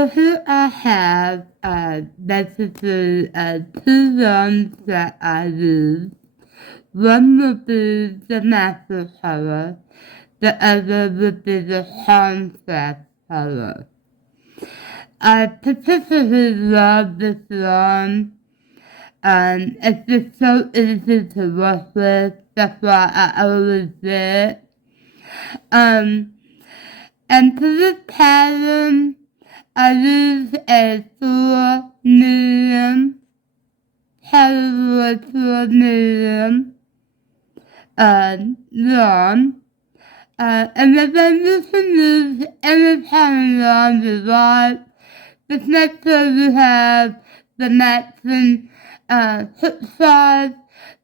So here I have basically two yarns that I use. One will be the master color, the other will be the contrast color. I particularly love this yarn. It's just so easy to work with. That's why I always do it. And for this pattern, I use a 4 million, category 4 million, yarn. And then you can use any kind of yarn you like. Just make sure you have the matching hook size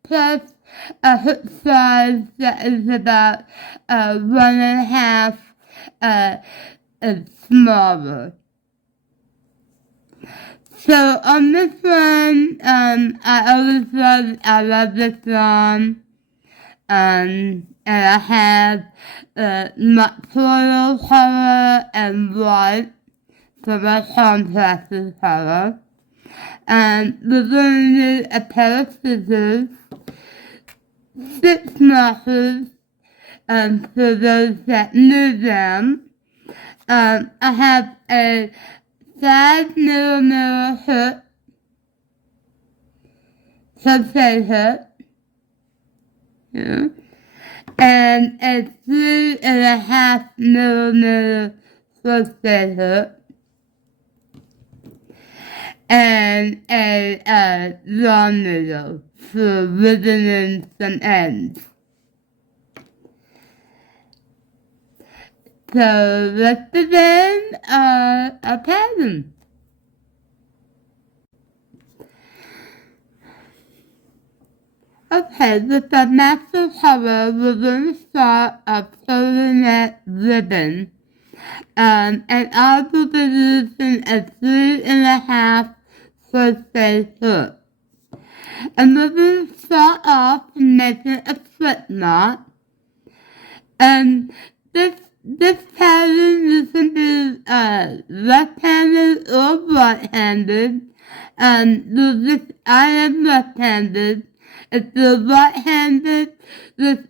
plus a hook size that is about 1.5 smaller. So on this one, I love this one. And I have nocturnal color and white for my contrasted color. And we're going to need a pair of scissors, 6 markers for those that need them. I have a 5mm hook, crochet hook, and a 3.5mm crochet hook, and a yarn needle for ribbing some ends. So let's begin our pattern. Okay, with the master color, we're going to start a turtleneck ribbon. And I will be using a 3.5 crochet hook. And we're going to start off making a slip knot. And this pattern you can do left-handed or right-handed. I am left-handed. If you're right-handed, the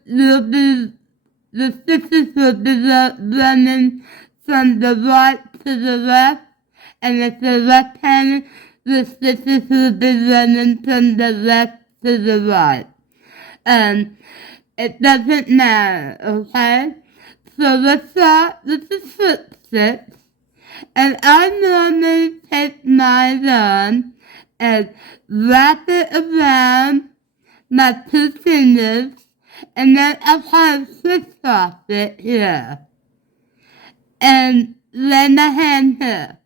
stitches will be running from the right to the left, and if you're left-handed, the stitches will be running from the left to the right. It doesn't matter, okay? So let's start with the slip stitch, and I normally take my yarn and wrap it around my 2 fingers, and then I kind of crisscross it here, and lay my hand here.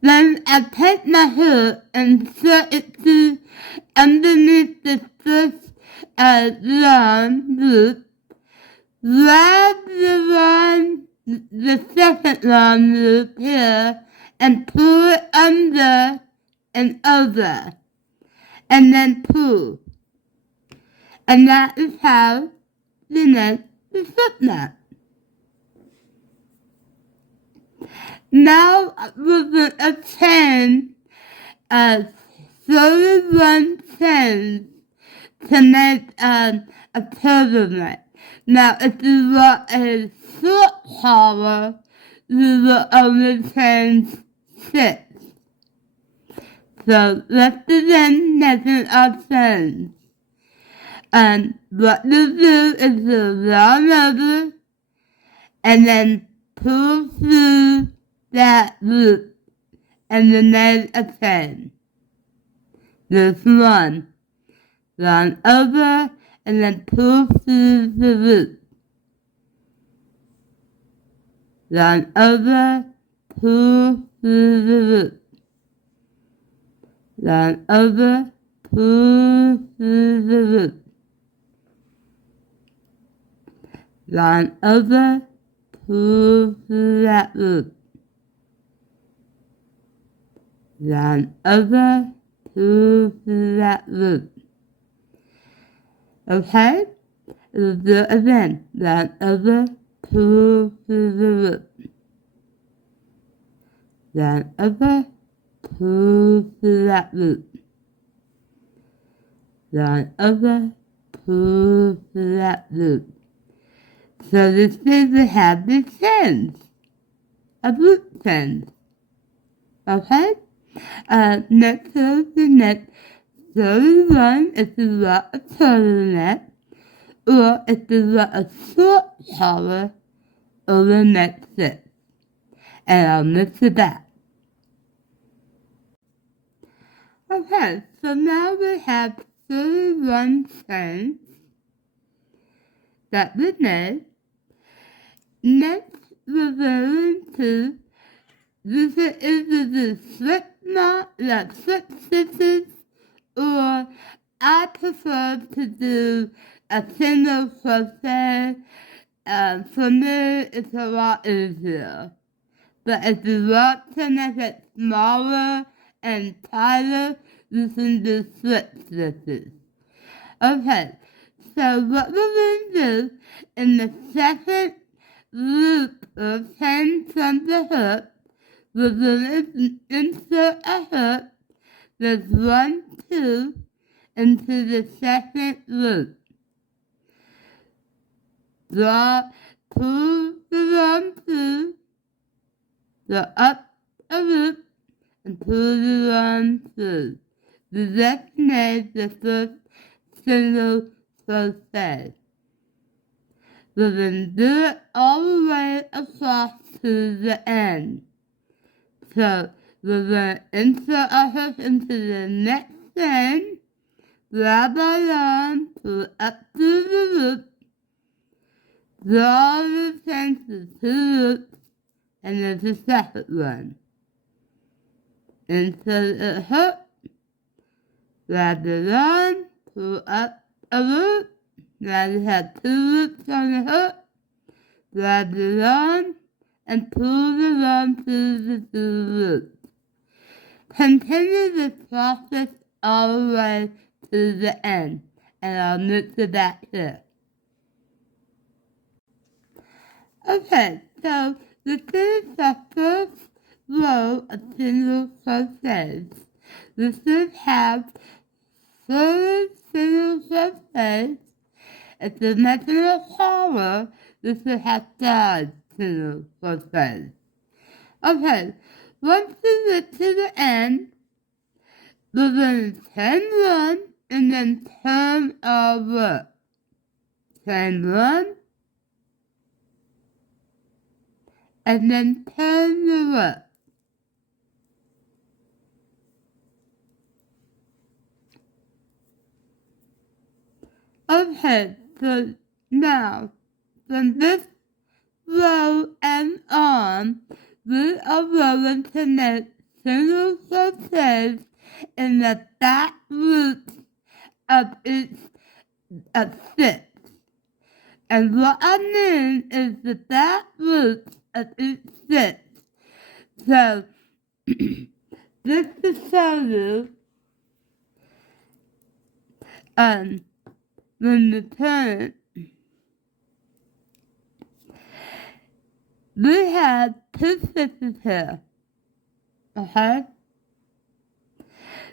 Then I take my hook and insert it to underneath the first yarn loop, grab the second yarn loop here, and pull it under and over, and then pull. And that is how you make the slip knot. Now we're going to chain 31 chains to make a turtleneck. Now if you want a short collar, you will only chain 6. So let's begin making our chains. And what you do is you yarn over and then pull through that loop and you make a chain. Just one. Yarn over and then pull through the loop. Yarn over, pull through the loop. Yarn over, pull through the loop. Yarn over, pull through that loop. Yarn over, pull through that loop. Okay? We'll do it again. Yarn over, pull through the loop. yarn over, pull through that loop, yarn over, pull through that loop. So this is we have the ends, a loop ends. Okay? Next to the neck, 31 if you want a turtleneck, or if you want a short collar over neck 6. And I'll mix it back. Okay, so now we have 31 chains that we made. Next, we're going to this is either the slip knot, like slip stitches, or I prefer to do a single crochet. For me, it's a lot easier. But if you want to make it smaller and tighter, you can do slip stitches. Okay, so what we're going to do in the second loop of chain from the hook, we're going to insert a hook that's 1, 2 into the second loop. Draw, pull the 1, 2, draw up a loop, and pull the 1 through. The next made the first single crochet. We're going to do it all the way across to the end. So we're going to insert our hook into the next chain, grab our yarn, pull it up through the loop, draw the chain to 2 loops, and there's a second one. Insert a hook, grab the yarn, pull up a loop, now you have 2 loops on the hook, grab the yarn, and pull the yarn through the 2 loops. Continue this process all the way to the end, and I'll mix it back here. Okay, so this is the first row of single crochets. This should have 30 single crochets. If you're making a collar, this should have 5 single crochets. Okay, once you get to the end, we're going to chain 1 and then turn over. Chain 1 and then turn the work. Okay, so now from this row and on, we are going to make single crochets in the back loops of each stitch. And what I mean is the back loops of each stitch. So, just to show you, when you turn it, we have 2 stitches here. Okay?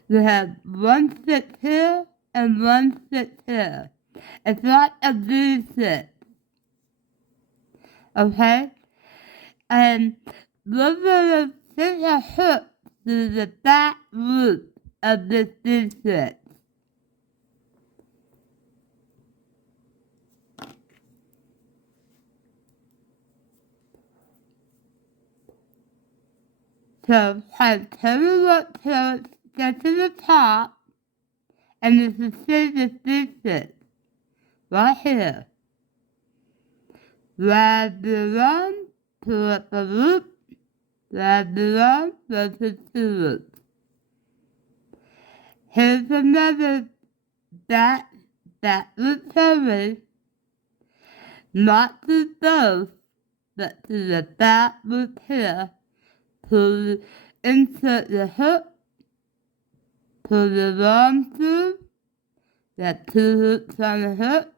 We have 1 stitch here and 1 stitch here. It's like a V-stitch. Okay? And we're going to stick a hook through the back loop of this V-stitch. So, turn it up till it gets to the top, and this is the V-stitch. Right here. Grab the yarn, pull up a loop, grab the yarn, go to 2 loops. Here's another back loop cover, not to both, but to the back loop here. Insert the hook, pull the yarn through, got 2 hooks on the hook,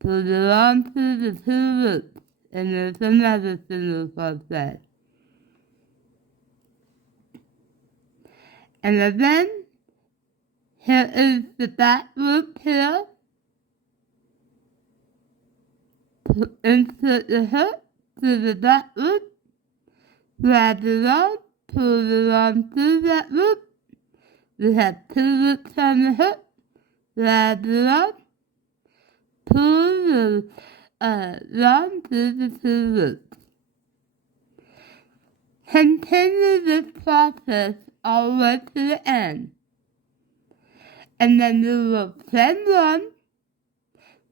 pull the yarn through the 2 loops, and there's another single crochet. And then here is the back loop here. Insert the hook through the back loop, grab the yarn, pull the yarn through that loop. We have 2 loops on the hook, grab the yarn, pull the yarn through the 2 loops. Continue this process all the way to the end. And then you will chain 1,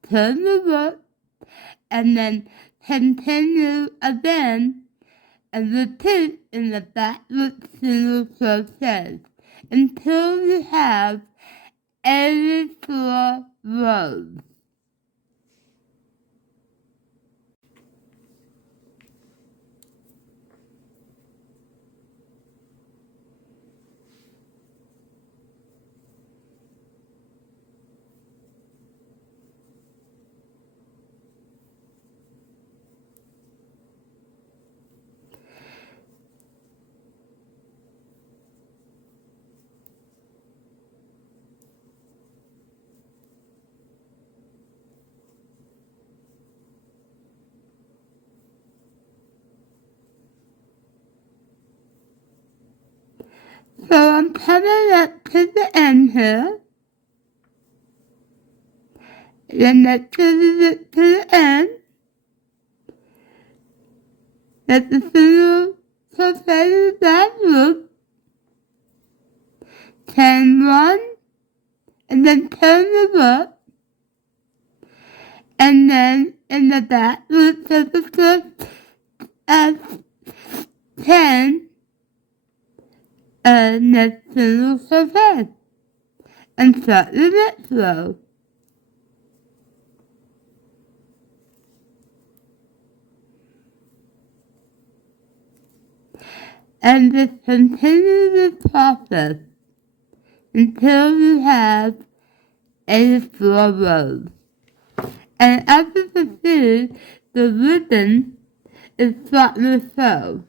turn the loop, and then continue again and repeat in the back loop single crochet until you have 84 rows. So I'm coming up to the end here. Then let's it to the end. Let the single crochet in the back loop. Chain 1, and then turn the loop. And then in the back loop of the first 10, next single crochet and start the next row. And just continue this process until you have 84 rows. And as you can see, the ribbon is slightly so.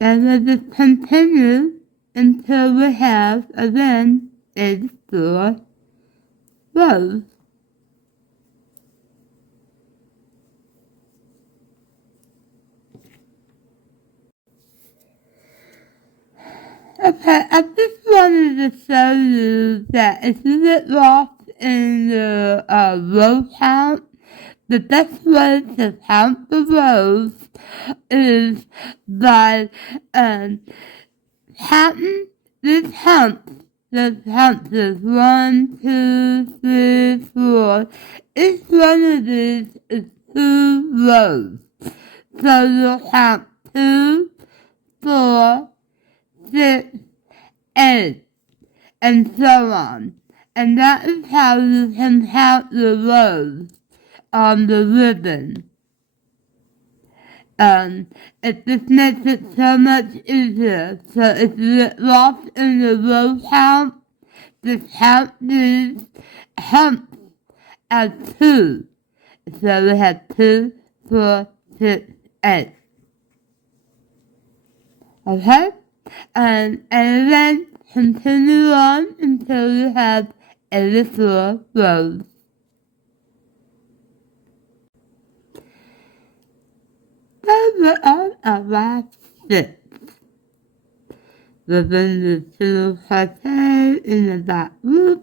And we'll just continue until we have, again, 84 rows. Okay, I just wanted to show you that if you get lost in the row count, the best way to count the rows is by counting the counts. The counts is 1, 2, 3, 4. Each one of these is 2 rows. So you'll count 2, 4, 6, 8, and so on. And that is how you can count the rows on the ribbon. It just makes it so much easier. So if you get lost in the row count, just count these humps as 2. So we have 2, 4, 6, 8. Okay? And then continue on until you have 84 rows. Then we're on our last stitch. We're going to do single crochet in the back loop.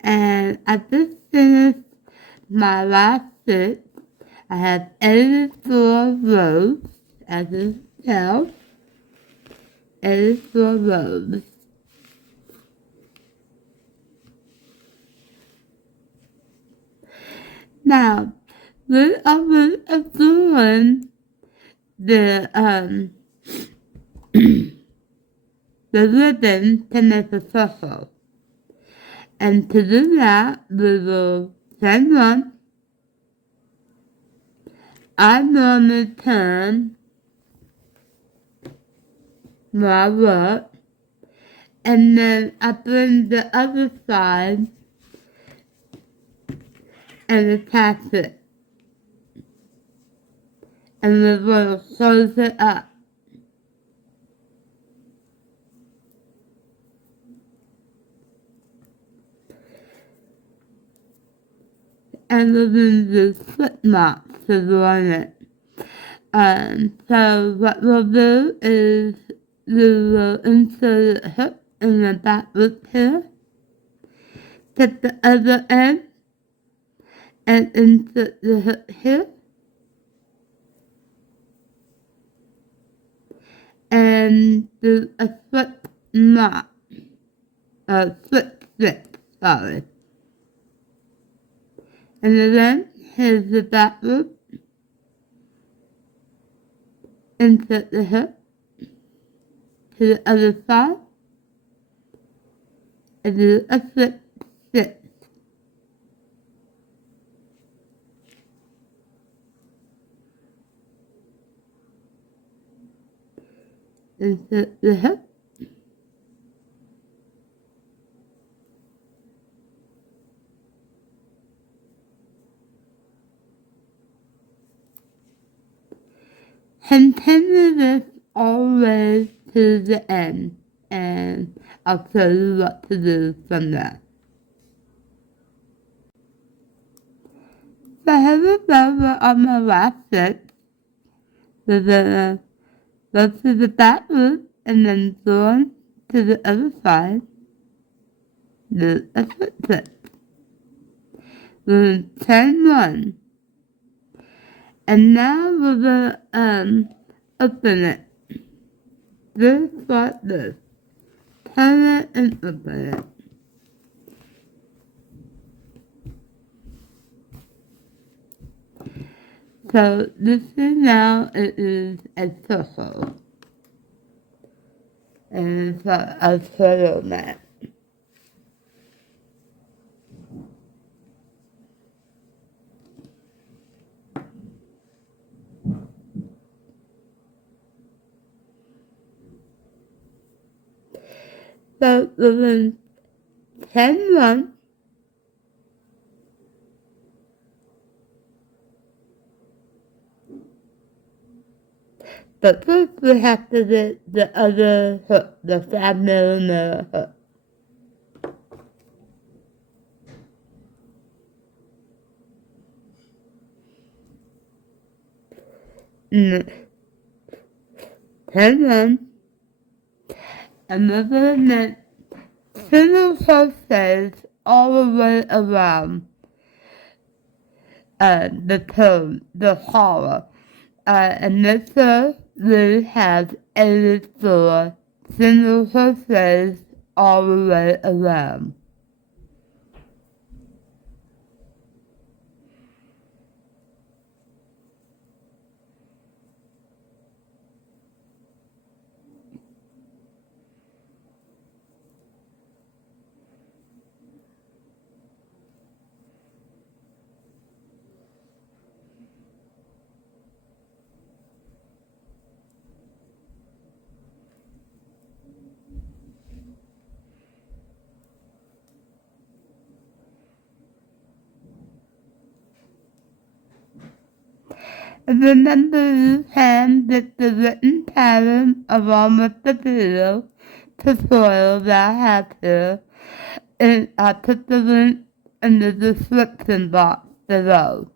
And I just finished my last stitch. I have 84 rows, as you can tell. 84 rows. Now, we are doing the the ribbon to make a circle. And to do that, we will chain 1. I normally turn my work And then I bring the other side and attach it. And we're going to close it up. And we're going to do slip knots to join it. So what we'll do is we will insert a hook in the back loop here, get the other end, and insert the hook here, and do a slip knot, slip, sorry. And then here's the back loop, insert the hook to the other side, and do a slip stitch. Insert the hook, continue this all the way to the end, and I'll show you what to do from there. So here's a over on my last stitch. We're gonna go to the back loop and then join to the other side. Do a slip stitch. We're gonna turn one. And now we're gonna open it. Just like this. Turn it and open it. So this is now, it is a circle. And it's a turtleneck. So we're going to turn one. But first we have to get the other hook, the 5mm hook. Turn one. And we're going to make single crochets all the way around the collar. And this we have 84 single crochets all the way around. Remember you can get the written pattern along with the video tutorial that I have here, and I put the link in the description box below.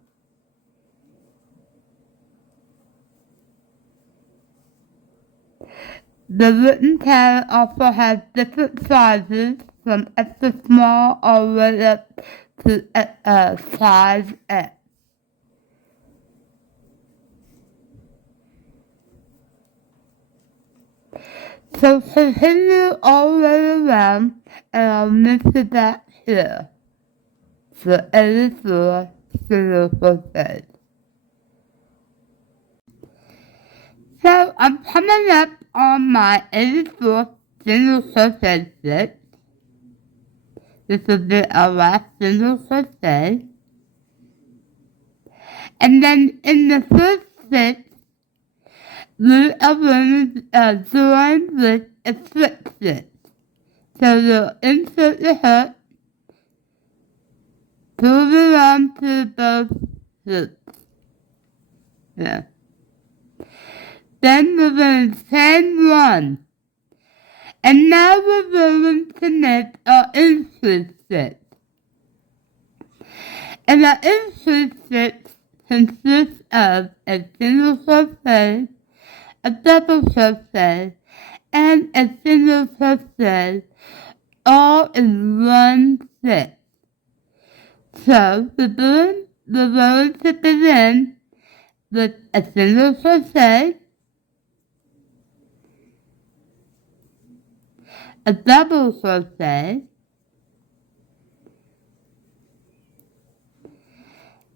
The written pattern also has different sizes from extra small all the way up to size X. So continue all the way around, and I'll mix it back here for 84 single crochets. So I'm coming up on my 84 single crochet stitch. This will be our last single crochet. And then in the first stitch, we are going to join with a slip stitch. So you'll insert the hook, pull it onto both hooks. Yeah. Then we're going to chain one. And now we're going to knit our increase stitch. And our increase stitch consists of a single crochet, a double crochet, and a single crochet, all in one stitch. So we're going to begin with a single crochet, a double crochet,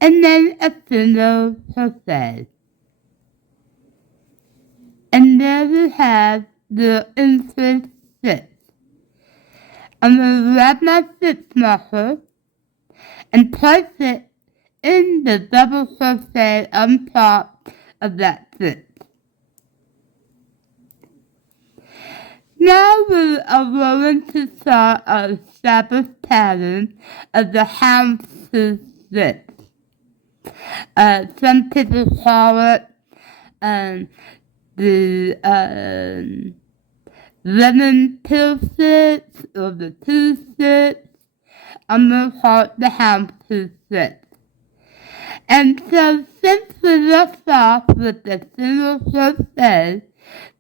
and then a single crochet. And there we have the increase stitch. I'm going to grab my stitch marker and place it in the double crochet on top of that stitch. Now we are going to start our established pattern of the houndstooth stitch. Some people call it the lemon pill stitch or the tooth stitch. I'm going to call it the houndstooth stitch. And so since we left off with the single crochet,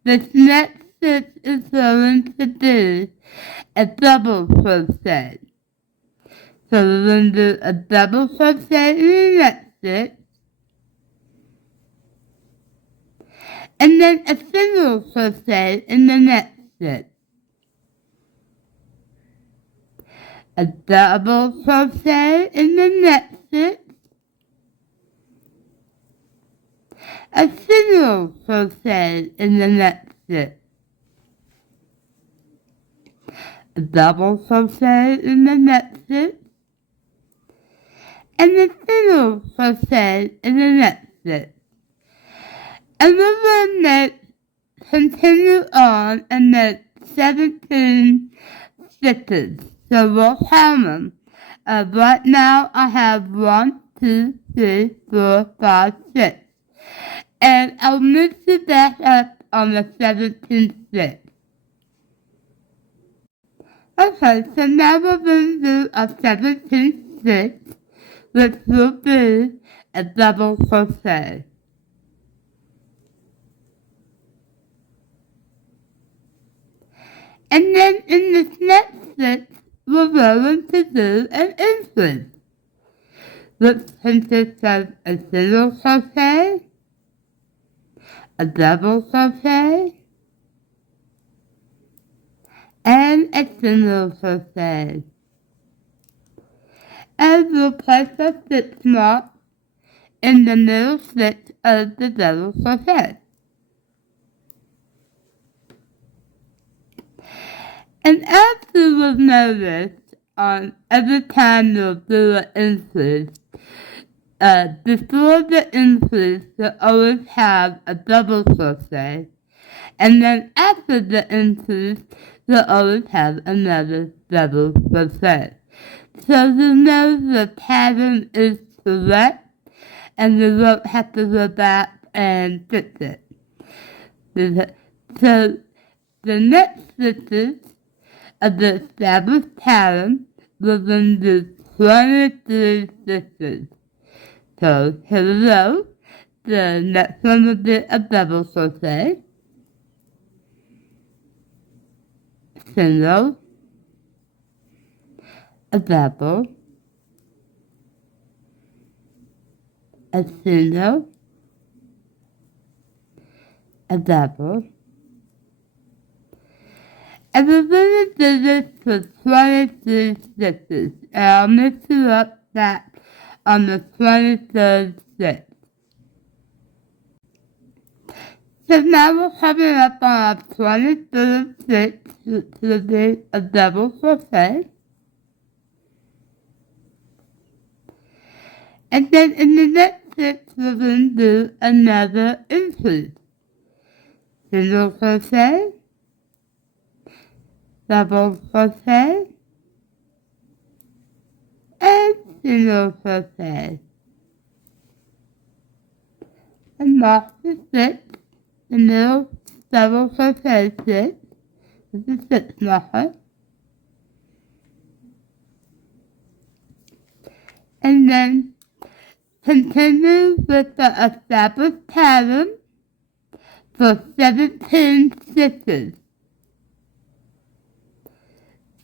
this next stitch is going to do a double crochet. So we're going to do a double crochet in the next stitch, and then a single crochet in the next stitch. A double crochet in the next stitch, a single crochet in the next stitch, a double crochet in the next stitch, and a single crochet in the next stitch. And we're going to continue on and make 17 stitches. So we'll count them. Right now I have 1, 2, 3, 4, 5, 6. And I'll move you back up on the 17th stitch. Okay, so now we're going to do a 17th stitch, which will be a double crochet. And then in this next stitch, we're going to do an increase, which consists of a single crochet, a double crochet, and a single crochet. And we'll place a stitch mark in the middle stitch of the double crochet. And as you will notice on every time you'll do an increase, before the increase you'll always have a double crochet, and then after the increase you'll always have another double crochet. So you know the pattern is correct, and you won't have to go back and fix it. So the next stitches of the established pattern, we're going to do 23 stitches. So here we go. The next one will be a double crochet, single, a double, a single, a double, and we're going to do this for 23 stitches, and I'll mix you up that on the 23rd stitch. So now we're coming up on our 23rd stitch, which will be a double crochet. And then in the next stitch, we're going to do another increase. Single crochet, double crochet, and single crochet. And mark the stitch, the middle double crochet stitch with the stitch marker. And then continue with the established pattern for 17 stitches.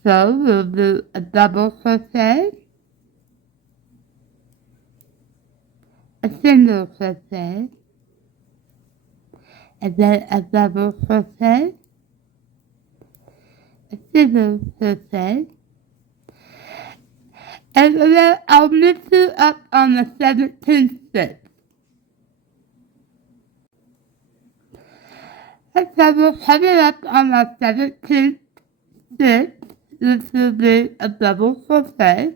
So we'll do a double crochet, a single crochet, and then a double crochet, a single crochet, and then I'll mix it up on the 17th stitch. And so we'll cut it up on the 17th stitch. This will be a double crochet.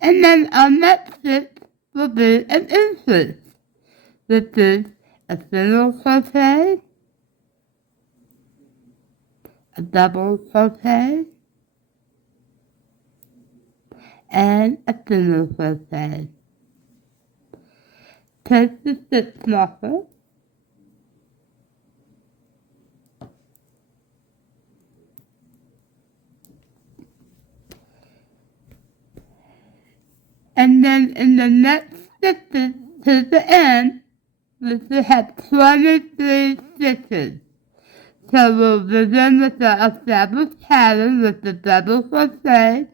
And then our next stitch will be an increase. This is a single crochet, a double crochet, and a single crochet. Take the stitch marker and then in the next stitches to the end, we should have 23 stitches. So we'll begin with the established pattern with the double crochet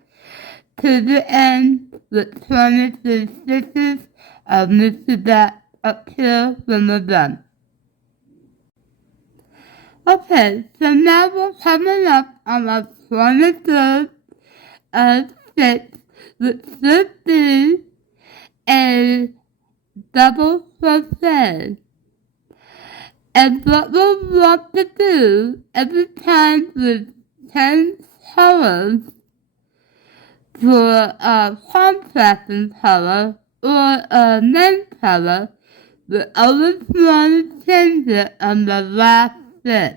to the end with 23 stitches. I'll mix it back up here when we're done. Okay, so now we're coming up on our 23rd stitch, which should be a double crochet. And what we'll want to do every time with 10 colors for a contrasting color or a main color, we always want to change it on the last stitch.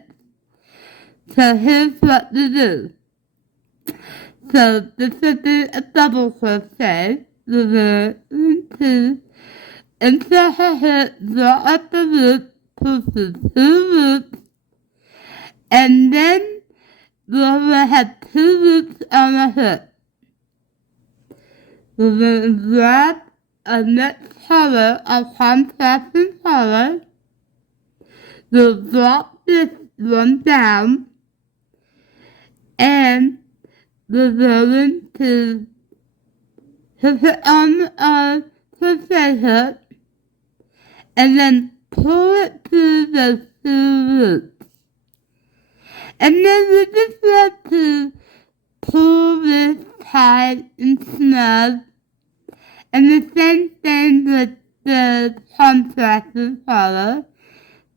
So here's what to do. So this would be a double crochet. We're going to insert her hook, draw up the loop, push the 2 loops, and then we'll have 2 loops on the hook. We're going to grab a next color, a contrasting color. We'll drop this one down, and we're going to put it on a crochet hook, and then pull it through the 2 loops. And then we just want to pull this tight and snug. And the same thing with the contrasting color.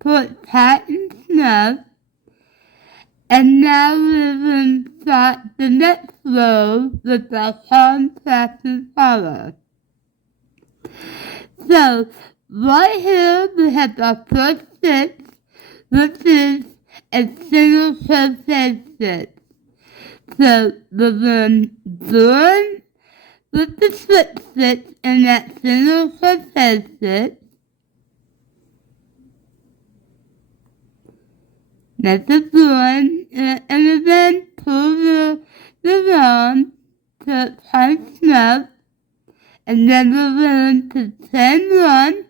Pull it tight and snug. And now we're going to start the next row with the contrasting color. So, right here we have our first stitch, which is a single crochet stitch. So, we're going to join with the slip stitch in that single crochet stitch. That's a join, and then pull the yarn to tight snug, and then we're going to chain 1.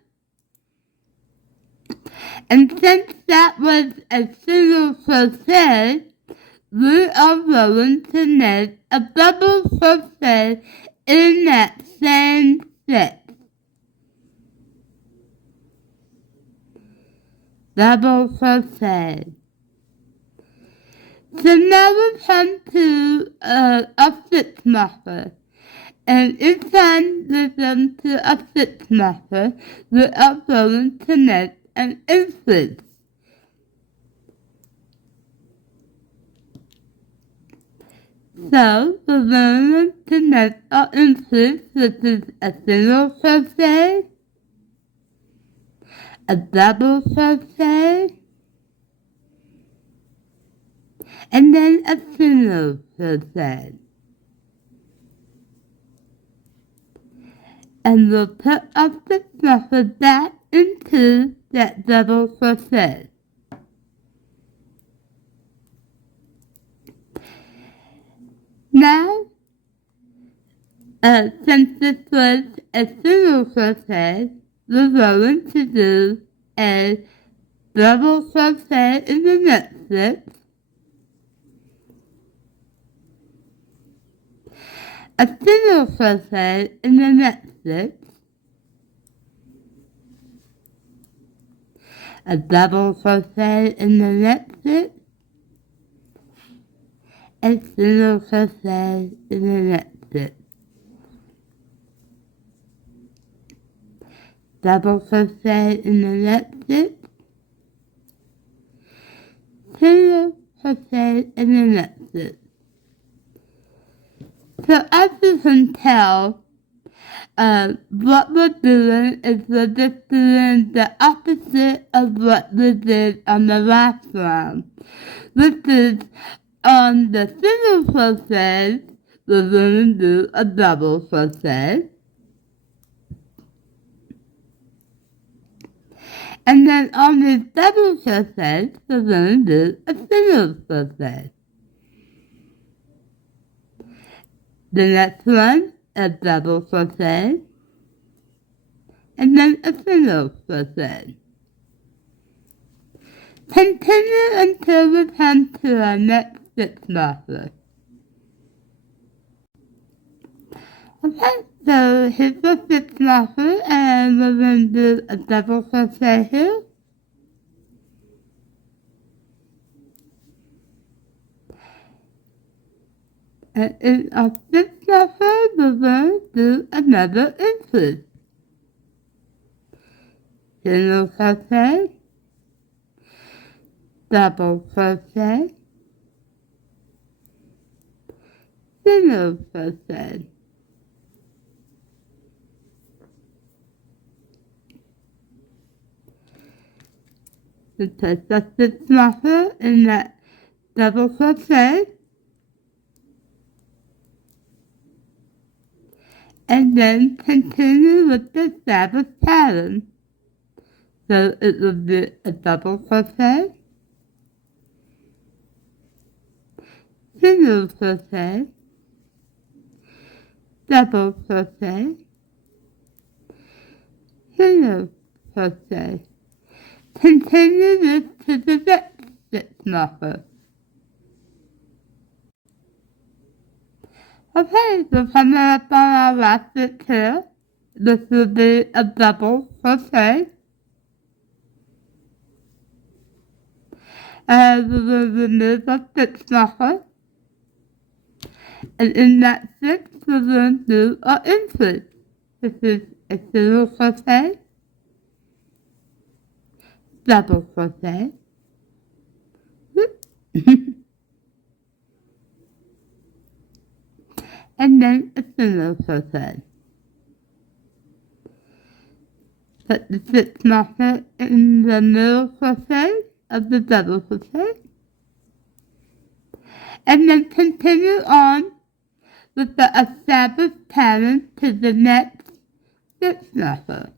And since that was a single crochet, we are going to make a double crochet in that same stitch. Double crochet. So now we come to a stitch marker. And each time we come to a stitch marker, we are going to make an increase. So we're going to make an increase, which is a single crochet, a double crochet, and then a single crochet. And we'll put up the stuffer back into that double crochet. Now, since this was a single crochet, we're going to do a double crochet in the next stitch, a single crochet in the next stitch, a double crochet in the next stitch, a single crochet in the next stitch, double crochet in the next stitch, single crochet in the next stitch. So as you can tell, what we're doing is we're just doing the opposite of what we did on the last round, which is on the single crochet, we're going to do a double crochet. And then on the double crochet, we're going to do a single crochet. The next one, a double crochet, and then a single crochet. Continue until we come to our next stitch marker. Okay, so here's the stitch marker, and we're going to do a double crochet here. And in our stitch marker, we're going to do another increase. Single crochet, double crochet, single crochet. So take the stitch marker in that double crochet, and then continue with the Sabbath pattern. So it will be a double crochet, single crochet, double crochet, single crochet. Continue this to the next stitch marker. Okay, so coming up on our last stitch here, this will be a double crochet. And we will remove our stitch marker. And in that stitch, we're going to do our increase. This is a single crochet, double crochet, and then a single crochet. Put the stitch marker in the middle crochet of the double crochet, and then continue on with the established pattern to the next stitch marker.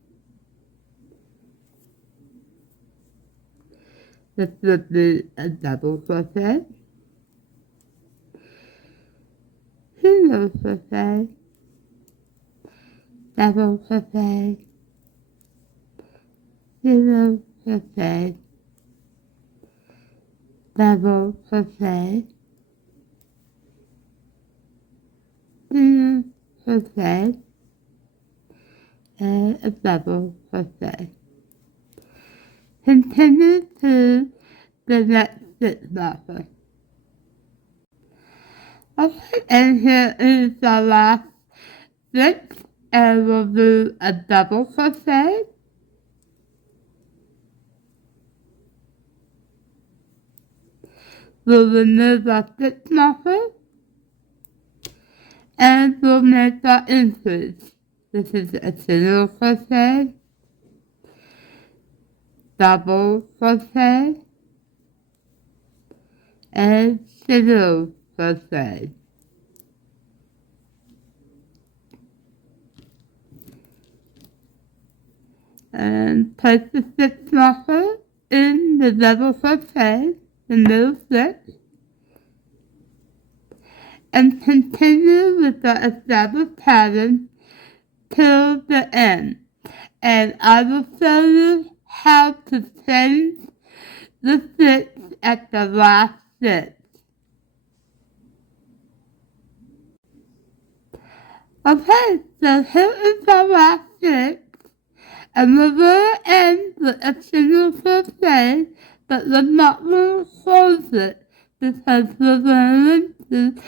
This will be a double crochet, single crochet, double crochet, single crochet, double crochet, single crochet, and a double crochet. Continue to the next stitch marker. Okay, and here is the last stitch, and we'll do a double crochet, we'll remove our stitch marker, and we'll make our increase. This is a single crochet, double crochet, and single crochet. And place the stitch marker in the double crochet, the middle stitch, and continue with the established pattern till the end. And I will show you how to change the stitch at the last stitch. Okay, so here is the last stitch. And we're going to end with a single crochet, but we're not going to close it because we're going to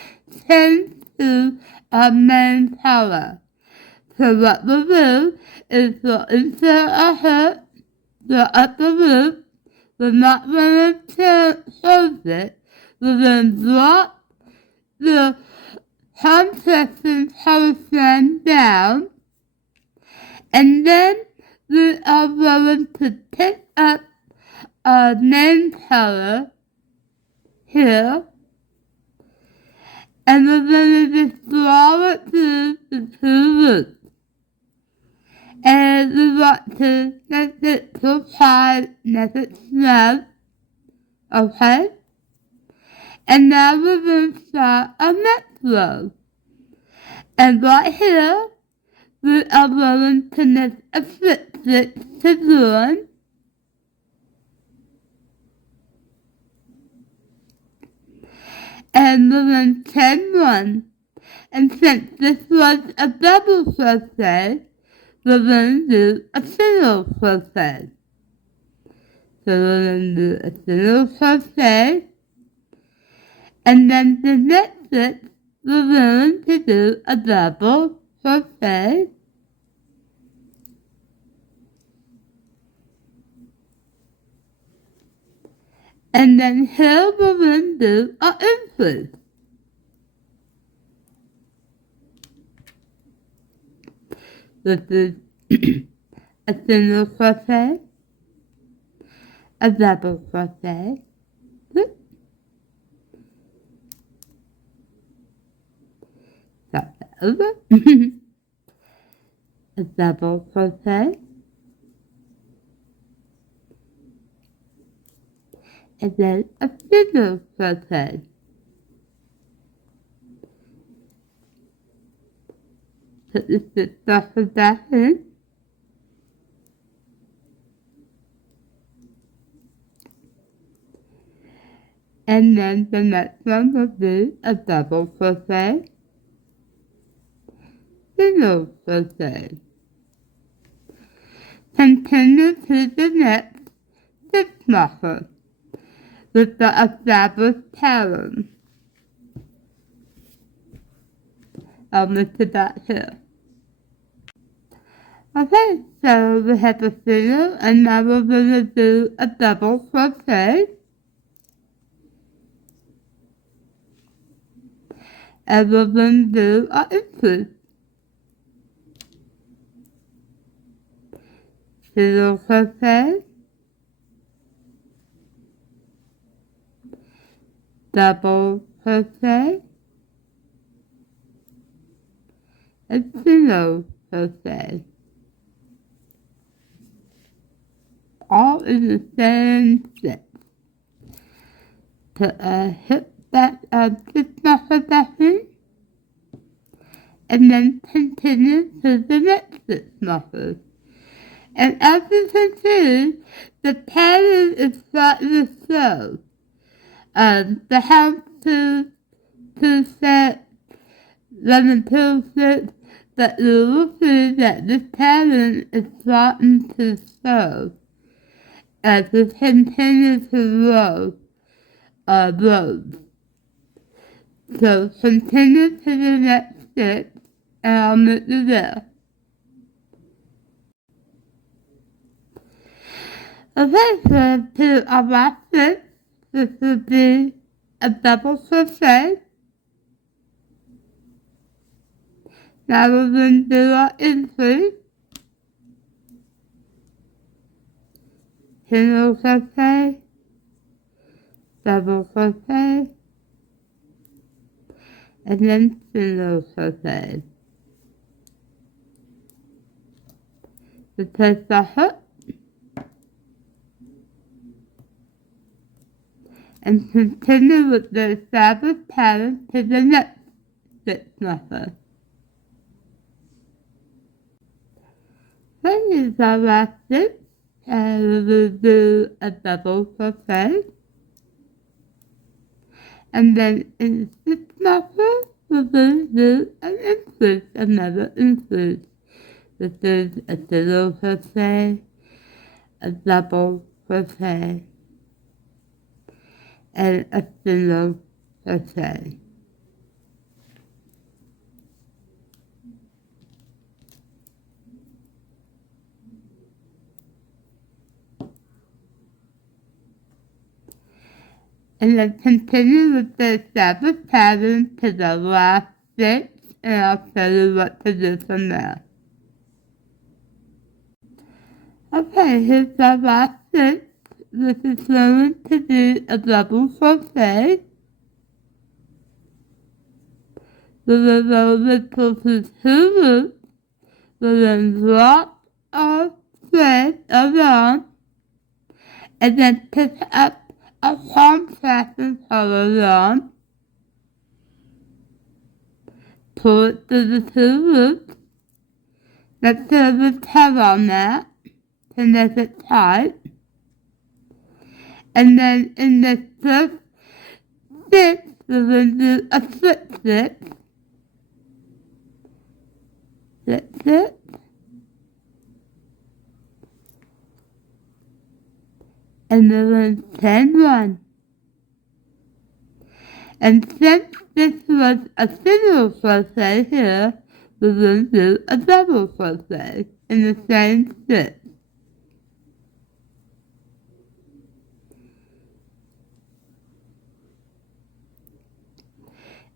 change to our main color. So what we'll do is we'll insert our hook, we'll up the loop, we're not going to close it, we're going to drop the contrasting color strand down, and then we are going to pick up our main color here, and we're going to just draw it through the two loops. And we want to make it to hard, make it snug, okay? And now we're going to start our next row. And right here, we are going to make a slip stitch to join. And we're going to chain one. And since this was a double crochet, we're going to do a single crochet. So we're going to do a single crochet. And then the next stitch, we're going to do a double crochet. And then here we're going to do our increase. This is a single crochet, a double crochet, start that over, a double crochet, and then a single crochet. Put the stitch marker back in, and then the next one will be a double crochet, single crochet. Continue to the next stitch marker with the established pattern. I'll move to that here. Okay, so we have a single, and now we're going to do a double crochet. And we're going to do our increase. Single crochet, double crochet, and single crochet. All in the same stitch. Put a hook back stitch marker back in, and then continue to the next stitch marker. And as you can see, the pattern is starting to show. The houndstooth set, lemon stitch, but you will see that this pattern is starting to show as we continue to row rows. So continue to the next stitch, and I'll meet you there. Okay, so to our last stitch, this will be a double crochet. Now we're going to do our increase. single crochet, double crochet, and then single crochet. Replace the hook and continue with the established pattern to the next stitch method. Then use our last stitch and we'll do a double crochet, and then in the stitch method we're going to do an increase, another increase. This is a single crochet, a double crochet, and a single crochet. And then continue with the established pattern to the last stitch, and I'll show you what to do from there. Okay, here's our last stitch. This is going to be a double crochet. We're going to go into 2 loops. We're going to drop our thread around and then pick up a palm fasten color yarn. Pull it through the 2 loops. Let's put the tab on that to make it tight. And then in the first stitch, we're going to do a slip stitch. Slip stitch. And we're going to chain 1. And since this was a single crochet here, we're going to do a double crochet in the same stitch.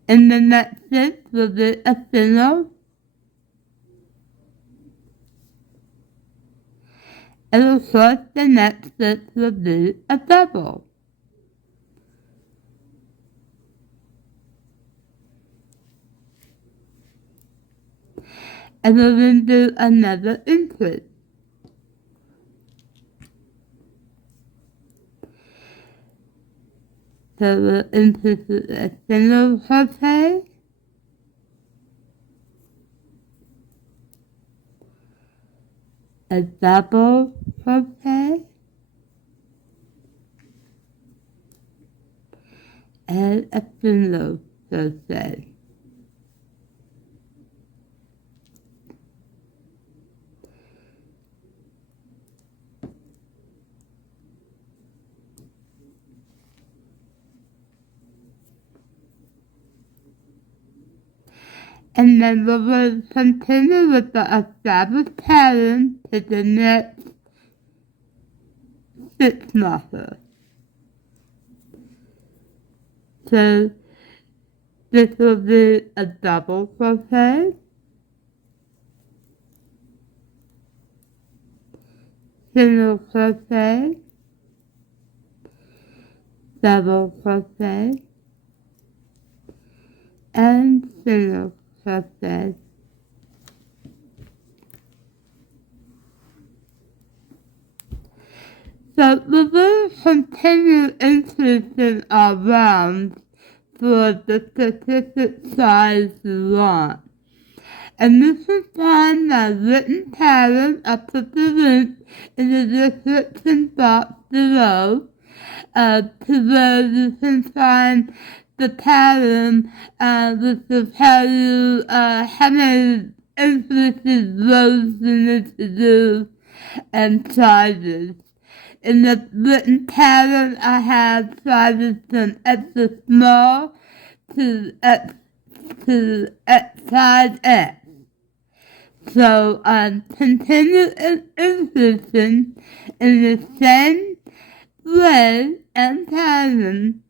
In the next stitch, we'll do a single, and of course the next stitch will do a double. And we're going to do another increase. So we'll increase with a single crochet, a double crochet, and a single crochet. And then we will continue with the established pattern to the next stitch method. So this will be a double crochet, single crochet, double crochet, and single crochet. So we will continue increasing our rounds for the specific size you want. And you can find my written pattern. I'll put the link in the description box below to where you can find the pattern, which will tell you how many increases rows you need to do and sizes. In the written pattern, I have sizes from extra small to size X. So continue increasing in the same way and pattern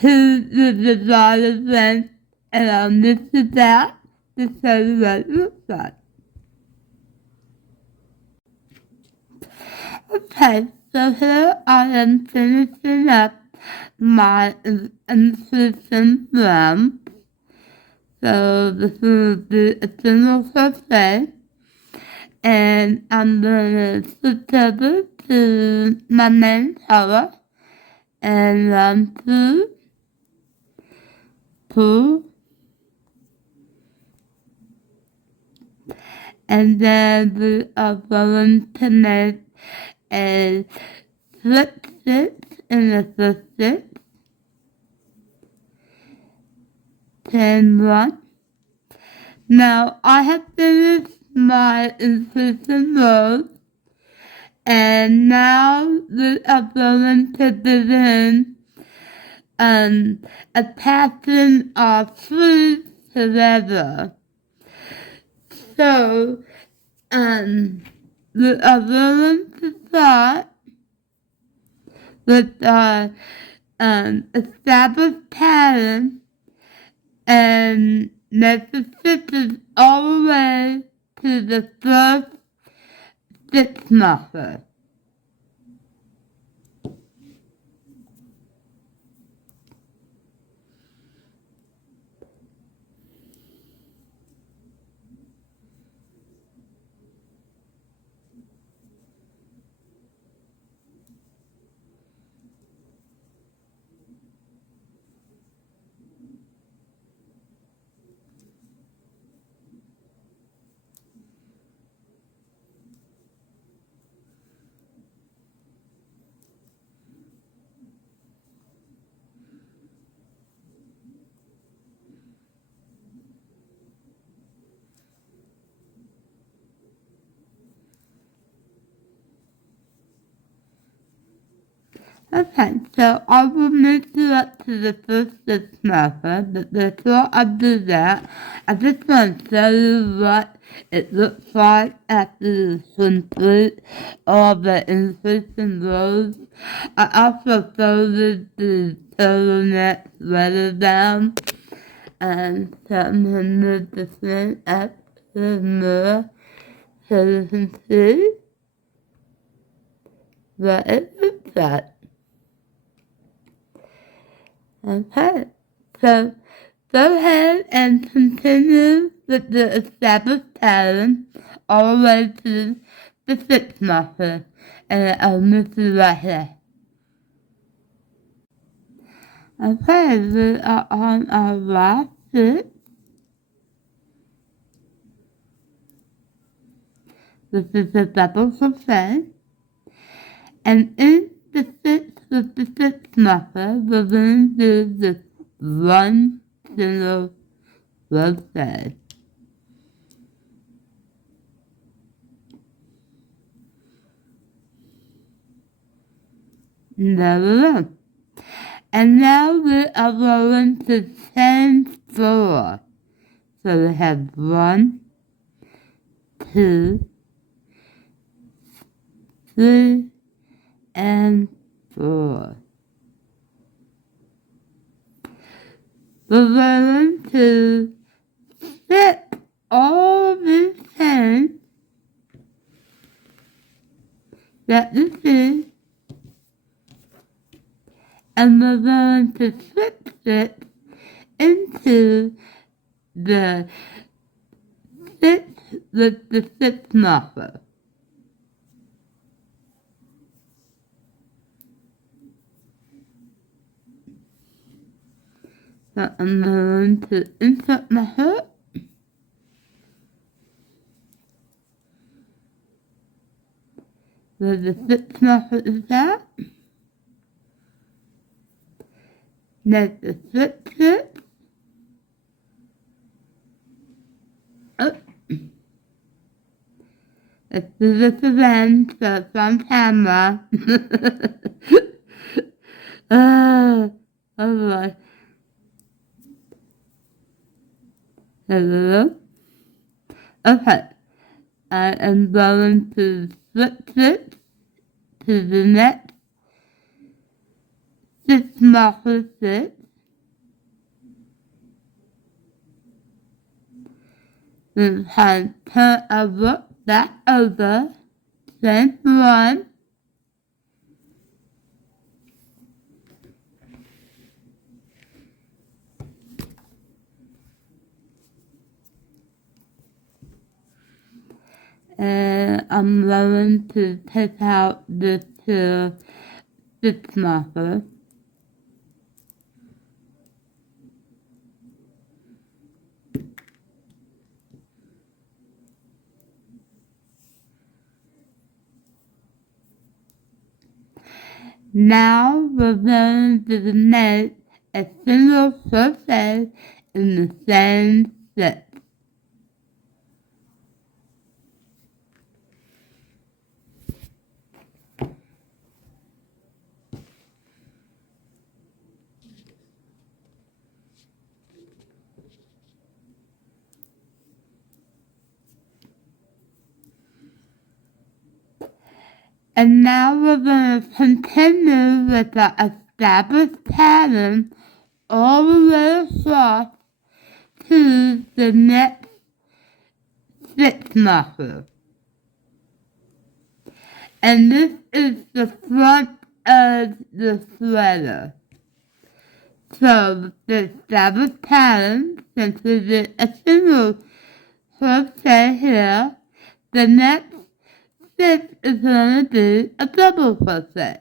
to the desired length, and I'll mix it back to show you what it looks like. Okay, so here I am finishing up my incision round. So this is the single crochet, and I'm gonna switch over to my main color, and two, and then we are going to make a slip stitch in the first stitch, chain one. Now I have finished my incision rows, and now we are going to begin attaching our sleeves together. So we are going to start with our established pattern and make the stitches all the way to the first stitch marker. Okay, so I will move you up to the first stitch marker, but before I do that, I just want to show you what it looks like after you complete all the incision rows. I also folded the turtleneck sweater down, and so I'm going to move the thing up to the mirror so you can see what it looks like. Okay, so go ahead and continue with the established pattern all the way to the stitch marker, and I'll move you right here. Okay, we are on our last stitch. This is a double crochet, and in the stitch with the stitch marker, we're going to do this one single crochet. There we go. And now we are going to chain 4. So we have 1, 2, 3, and 4. We're going to fit all these chains that you see, and we're going to switch it into the stitch with the stitch marker. So I'm going to insert my hook. Where the stitch marker is at. Make the slip stitch. Oh. Let's do this again so it's on camera. Oh boy. Hello. Okay. I am going to switch it to the next stitch marker stitch. Then turn over, back over, chain 1, and I'm going to take out this here stitch marker. Now we're going to make a single crochet in the same stitch. And now we're going to continue with the established pattern all the way across to the next stitch marker. And this is the front of the sweater. So the established pattern, since we did a single crochet here, the next stitch is going to be a double crochet.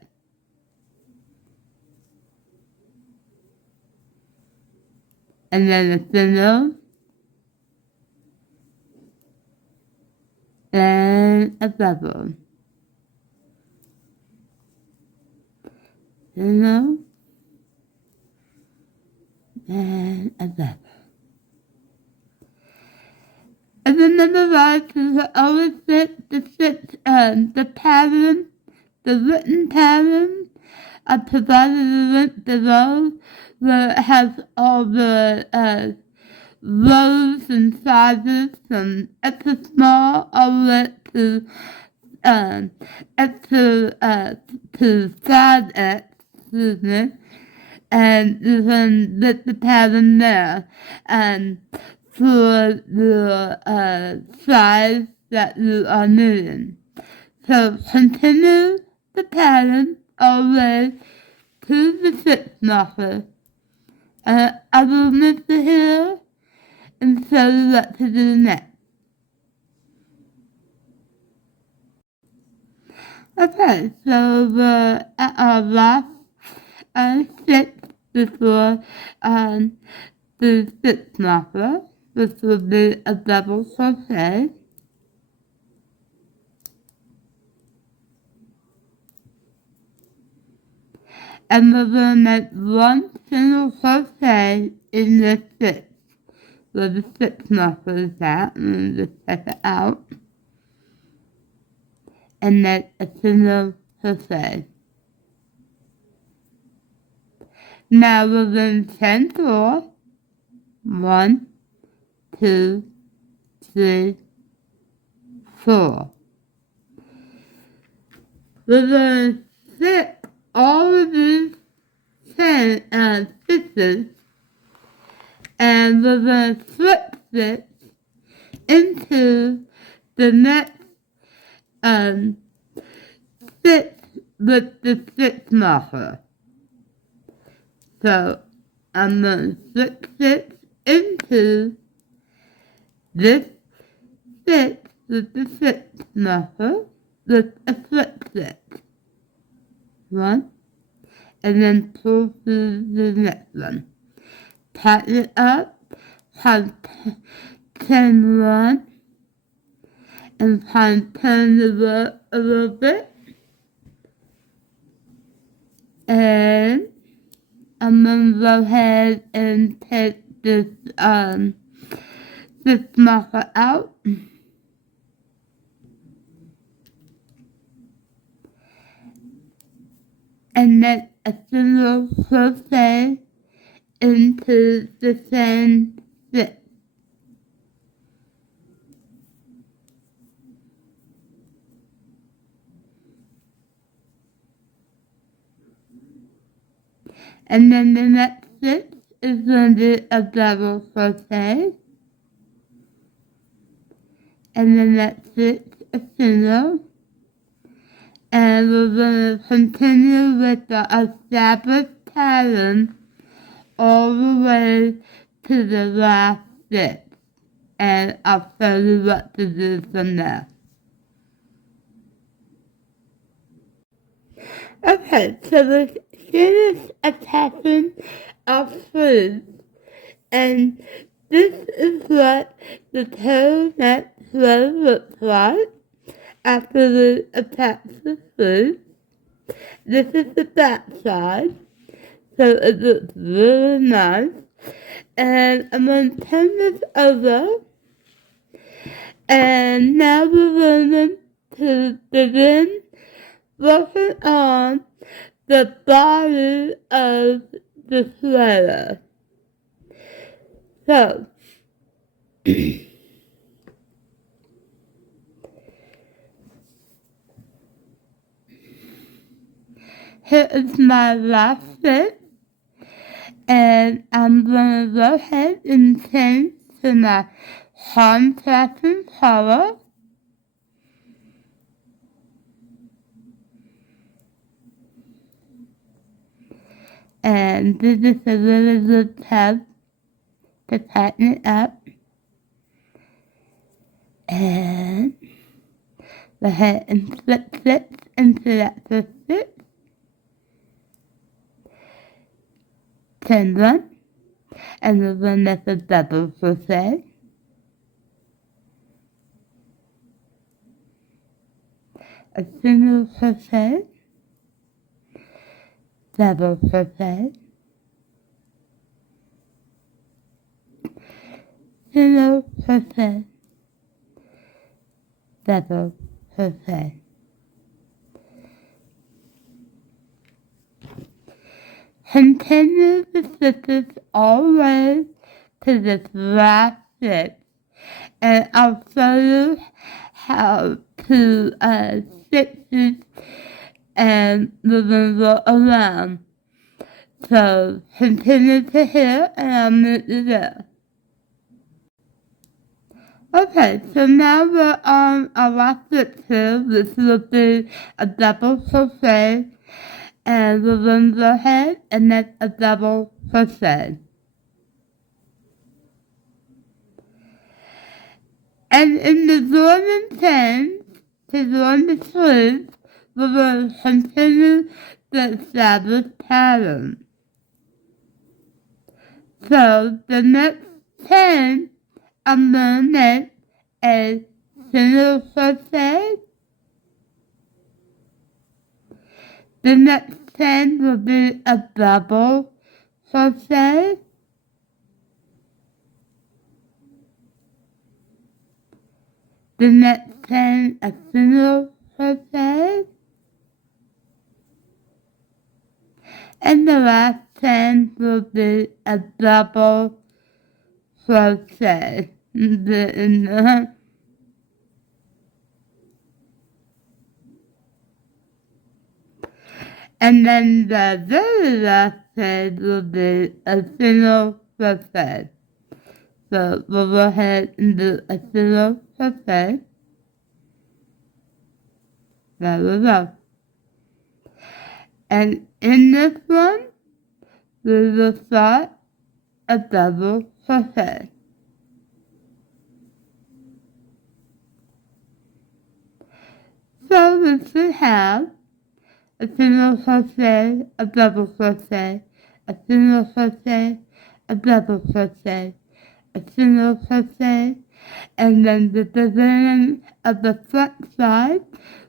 And then a single, and a double. Single, and a double. And remember guys, to always fit the pattern, the written pattern. I provided a link below where it has all the rows and sizes from extra small all the way to size X, excuse me. And you can get the pattern there. And for the size that you are needing. So continue the pattern all the way to the stitch marker. I will move to here and show you what to do next. Okay, so we're at our last stitch before the stitch marker. This will be a double crochet. And we're going to make one single crochet in the stitch where the stitch marker is at. And just take it out and make a single crochet. Now we're going to chain 4. 1, 2, 3, 4. We're going to stick all of these stitches, and we're going to flip stitch into the next stitch with the stitch marker. So I'm going to flip stitch into this stitch with the stitch marker with a flip stitch. 1, and then pull through the next one. Tighten it up, turn 1, and turn the rope a little bit. And I'm going to go ahead and take this marker out. And then a single crochet into the same stitch. And then the next stitch is going to be a double crochet. And the next stitch a single. And we're going to continue with the established pattern all the way to the last stitch. And I'll show you what to do from there. Okay, so the skin is attaching our food, and this is what the turtleneck sweater looks like after we attach the food. This is the back side, so it looks really nice. And I'm going to turn this over, and now we're going to begin working on the body of the sweater. So, here is my last stitch, and I'm going to go ahead and change to my contrasting color. And this is a really good tab to tighten it up. And go ahead and slip stitch into that first stitch. Turn one, and the one that's a double crochet. A single crochet, double crochet, single crochet, double crochet. Continue the stitches all the way to this last stitch, and I'll show you how to stitch this and maneuver around. So continue to here, and I'll meet you there. Okay, so now we're on our last stitch here, which will be a double crochet, and we're going to go ahead and make a double crochet. And in the joining chain to join the sleeves, we're going to continue the established pattern. So the next chain, I'm going to make a single crochet. The next chain will be a double crochet. The next chain, a single crochet. And the last chain will be a double crochet. And then the very last chain will be a single crochet. So we'll go ahead and do a single crochet. There we go. And in this one, we will start a double crochet. So we should have a single crochet, a double crochet, a single crochet, a double crochet, a single crochet, and then the beginning of the front side,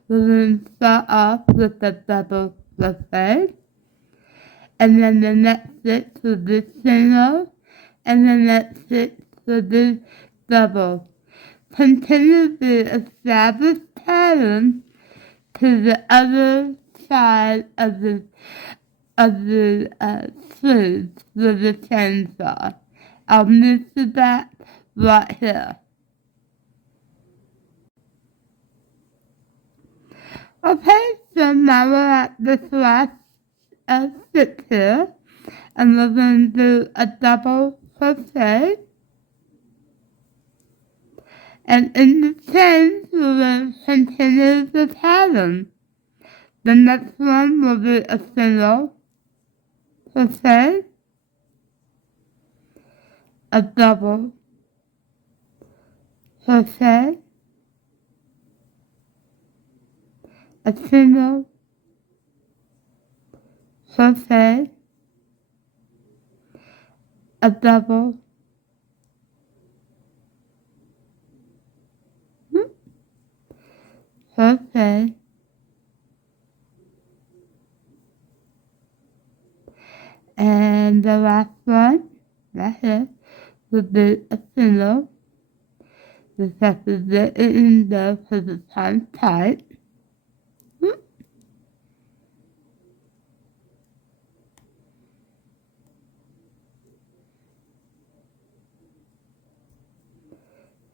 we're going to start off with a double crochet, and then the next stitch will be single, and the next stitch will be double. Continue the established pattern to the other side of the sleeves with the chainsaw. I'll move to that right here. Okay, so now we're at this last stitch here, and we're going to do a double crochet. And in the chain, we're going to continue the pattern. The next one will be a single crochet, a double crochet, a single crochet, a double, crochet, and the last one right here will be a single. Just have to get it in there because it's kind of tight.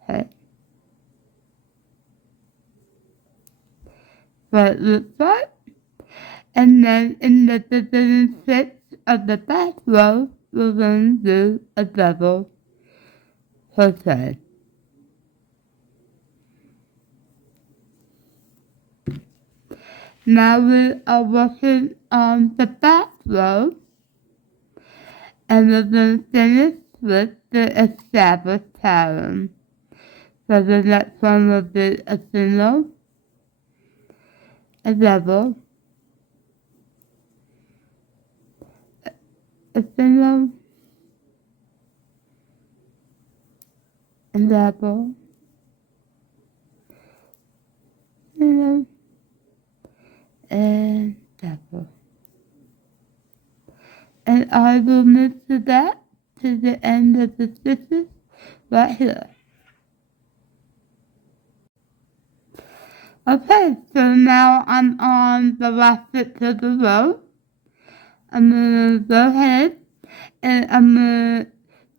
Okay. What it looks like. And then in the beginning stitch of the back row, we're going to do a double crochet. Now we are working on the back row, and we're going to finish with the established pattern. So the next one will be a single, a double, a single, a double, single, and double. And I will move to that to the end of the stitches right here. Okay, so now I'm on the last stitch of the row. I'm gonna go ahead and I'm gonna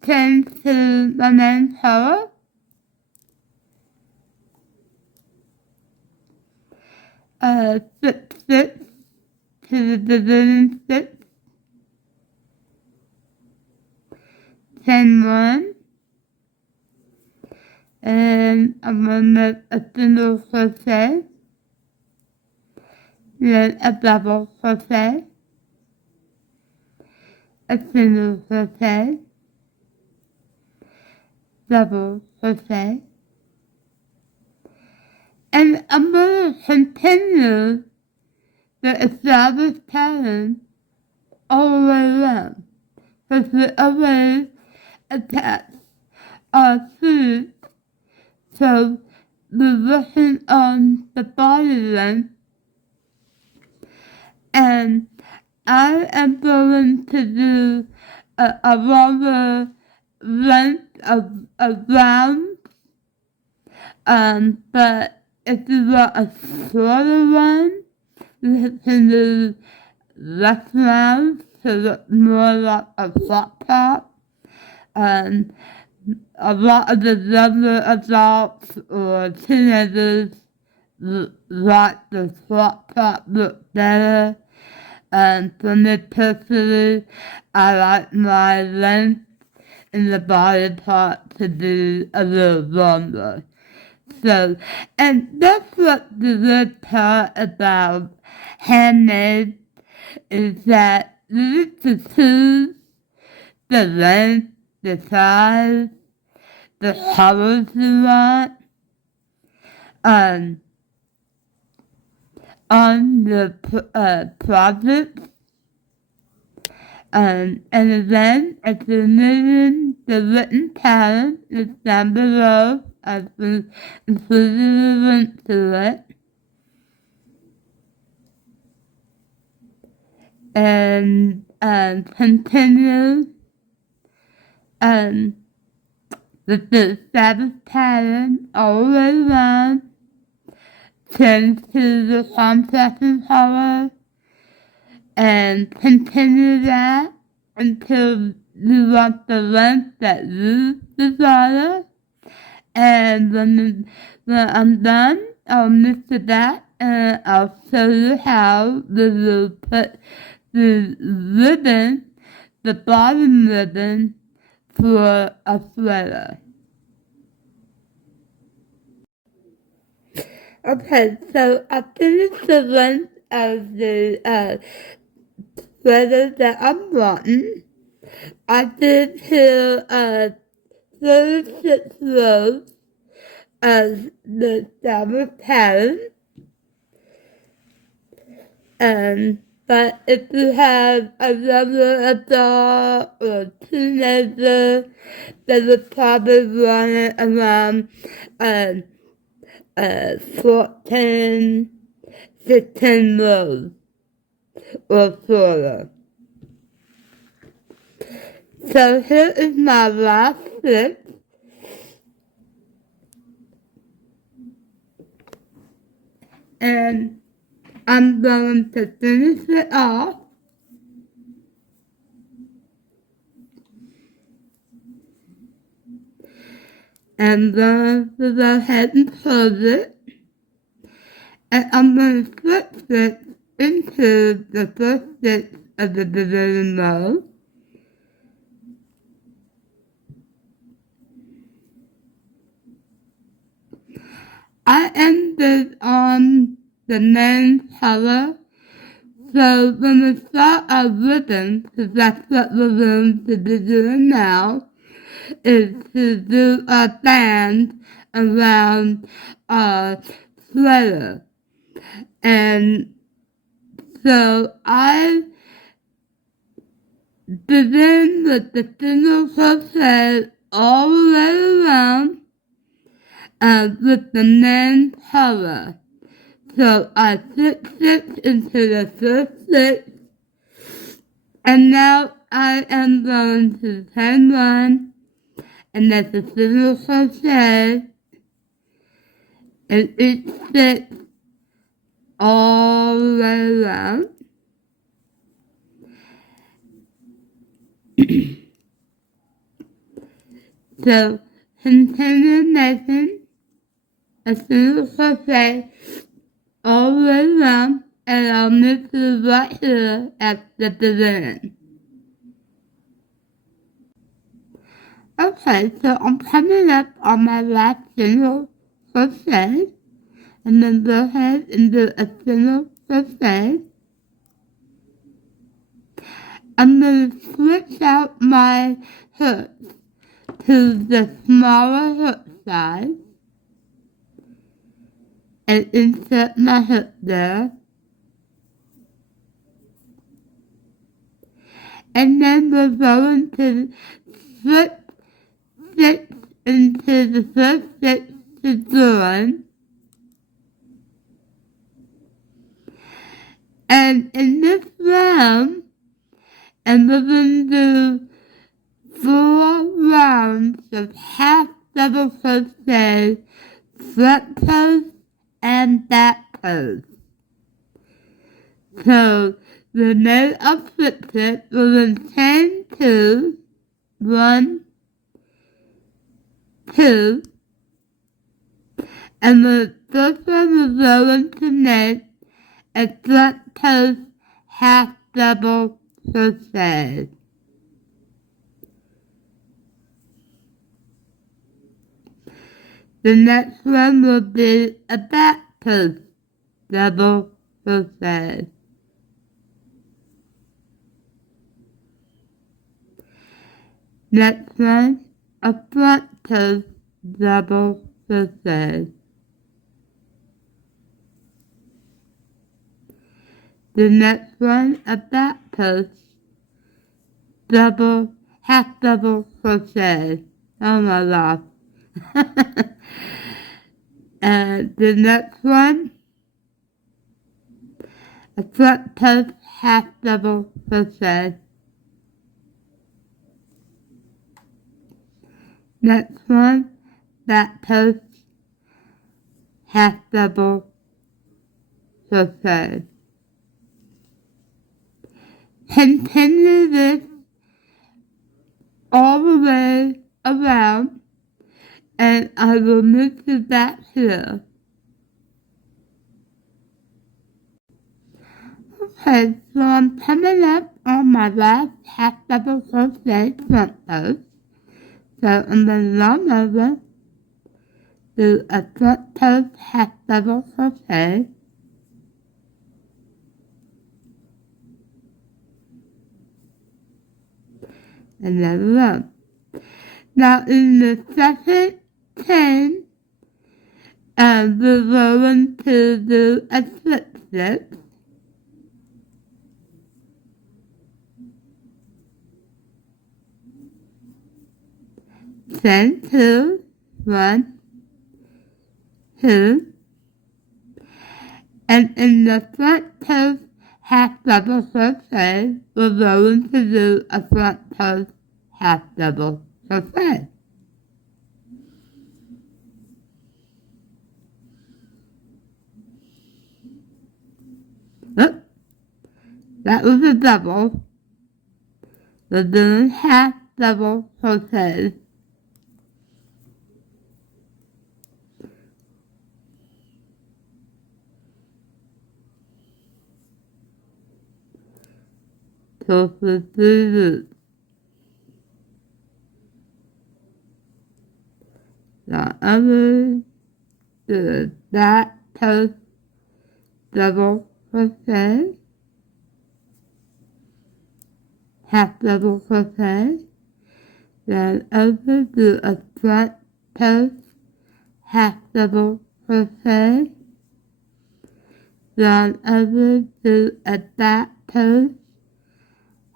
change to the main color. Slip stitch to the beginning stitch. Chain one. And I'm gonna make a single crochet. Then a double crochet. A single crochet. Double crochet. And I'm going to continue the established pattern all the way around. Because we always attach our sleeves, so we're working on the body length. And I am going to do a longer length of round, but if you want a shorter one, you can do less rounds to look more like a flat top. A lot of the younger adults or teenagers like the flat top look better. For me personally, I like my length in the body part to be a little longer. So, and that's what the good part about handmade is that you get to choose the length, the size, the colors you want on the project. And then if you're needing the written pattern, it's down below. I've been included a link to it. And continue with the established pattern all the way around. Change to the contrasting color. And continue that until you want the length that you desire. And when I'm done, I'll mix it back and I'll show you how we will put the ribbon, the bottom ribbon, for a sweater. Okay, so I finished the length of the sweater that I'm wanting. I did here 36 rows of the double pattern. But if you have a younger adult or teenager, they would probably run it around 14, 16 rows or shorter. So here is my last stitch. And I'm going to finish it off. I'm going to go ahead and close it. And I'm going to switch it into the first stitch of the beginning row. I ended on the main color, so when we start our ribbon, because that's what we're going to be doing now, is to do a band around our sweater. And so I begin with the single crochet all the way around with the main color. So I stitch into the first stitch, and now I am going to turn one, and that's a single crochet in each stitch all the way around. So continue making a single crochet all the way around, and I'll move to right here at the beginning. Okay, so I'm coming up on my last single crochet, and then go ahead and do a single crochet. I'm going to switch out my hook to the smaller hook size and insert my hook there. And then we're going to switch stitch into the first stitch to join. And in this round, and we're going to do 4 rounds of half double crochet, front post, and back post. So the made up flip we're going to chain 2, 1, 2, and the first one we're going to make a front post half double crochet. The next one will be a back post double crochet. Next one, a front post double crochet. The next one, a back post double, half double crochet. Oh my gosh. And the next one, a front post half double crochet. Next one, back post half double crochet. Continue this all the way around, and I will move to back here. Okay, so I'm coming up on my last half double crochet front post. So I'm going to yarn over, do a front post half double crochet, and then run. Now in the second chain, we're going to do a slip stitch. chain 2, 1, 2, and in the front post half double crochet, we're going to do a front post half double crochet. Look, that was a double. We're doing half double crochets. So for 3 loops. The other do that post double crochet, half double crochet, then over do a front post, half double crochet, then over do a back post,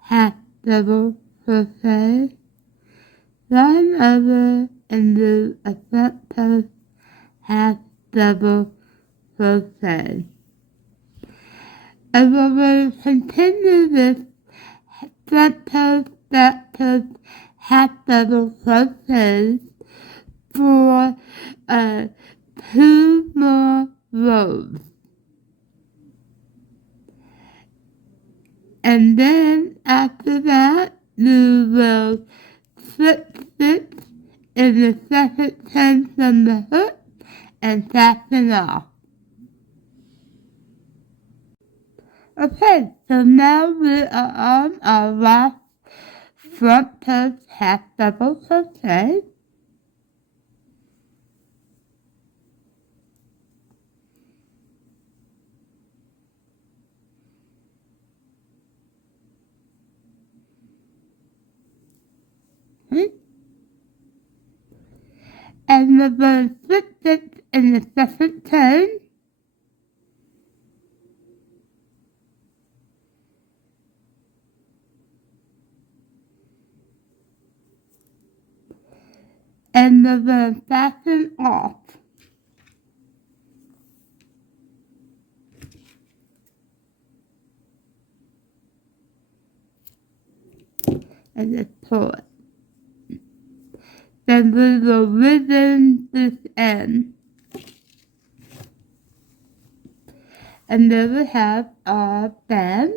half double crochet, then over and do a front post, half double crochet. And we're going to continue this front post, back post, half double crochets for 2 more rows. And then after that, you will slip stitch in the second chain from the hook and fasten off. Okay, so now we are on our last front post half double crochet. And we're going to slip stitch in the second chain. And we're going to fasten off. And just pull it. Then we will ribbon this end. And then we have our band.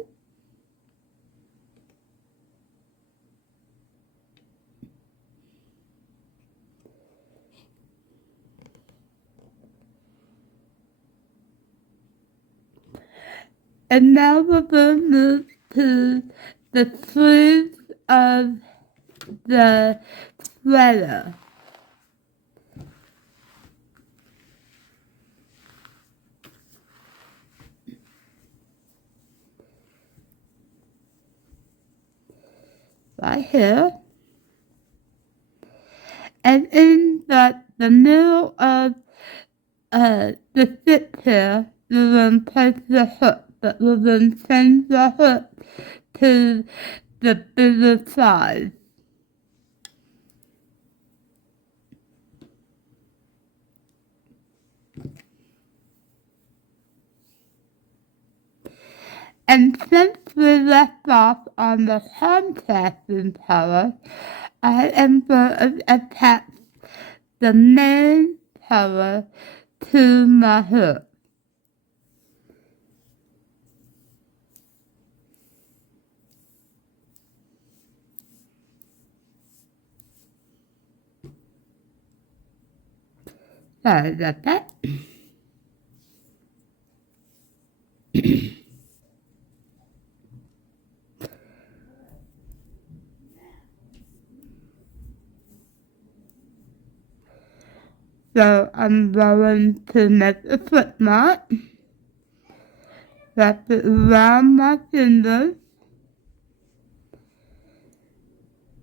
And now we're going to move to the sleeves of the sweater. Right here. And in the middle of the stitch here, we're going to place the hook, but we're going to change the hook to the bigger size. And since we left off on the contrasting color, I am going to attach the main color to my hook. Sorry about that. So I'm going to make a foot knot. Wrap it around my fingers.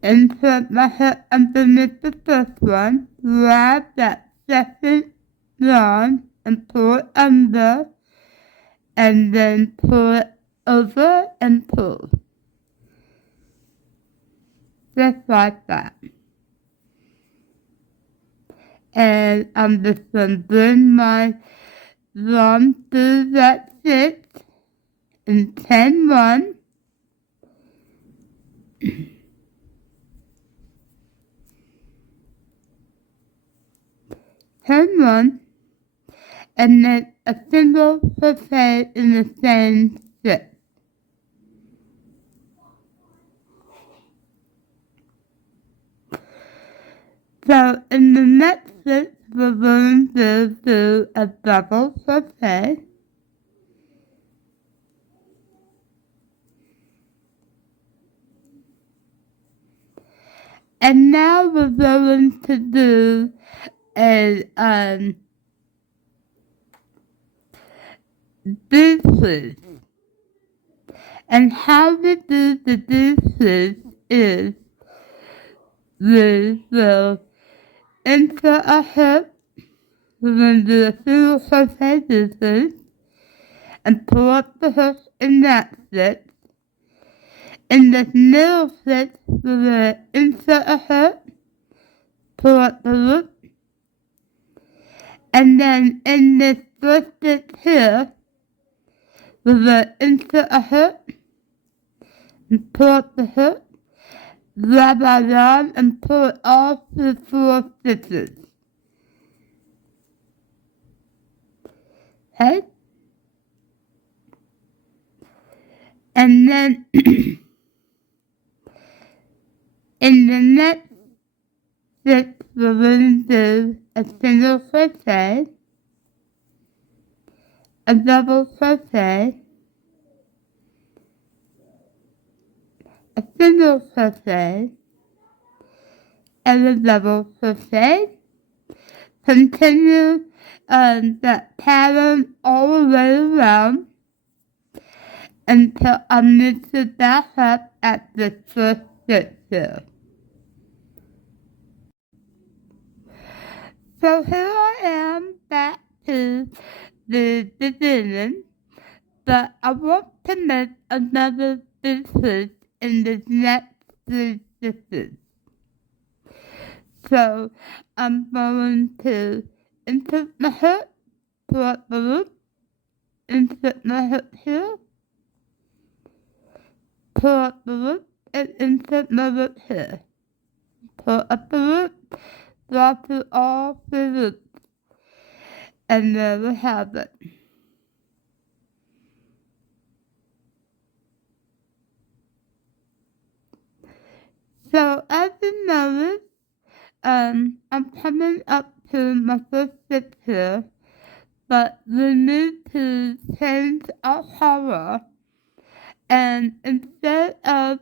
Insert my hook underneath the first one. Grab that second yarn and pull it under. And then pull it over and pull. Just like that. And I'm just going to bring my thumb through that stitch and chain one. Chain one, and then a single crochet in the same stitch. So in the next stitch, we're going to do a double crochet. And now we're going to do a deuces. And how we do the deuces is we will insert a hook. We're going to do a single crochet deuces and pull up the hook in that stitch. In this middle stitch, we will insert a hook, pull up the loop, and then in this first stitch here, we will insert a hook and pull up the hook, grab our yarn and pull it all through 4 stitches. Okay? And then in the next stitch, we're going to do a single crochet, a double crochet, a single crochet, and a double crochet. Continue that pattern all the way around until I mix it back up at the first stitch here. So here I am back to the beginning, but I want to make another stitches in the next 3 stitches. So I'm going to insert my hook, pull up the loop, insert my hook here, pull up the loop, and insert my loop here. Pull up the loop, draw through all 3 loops, and there we have it. So as you notice, I'm coming up to my first stitch here, but we need to change our color, and instead of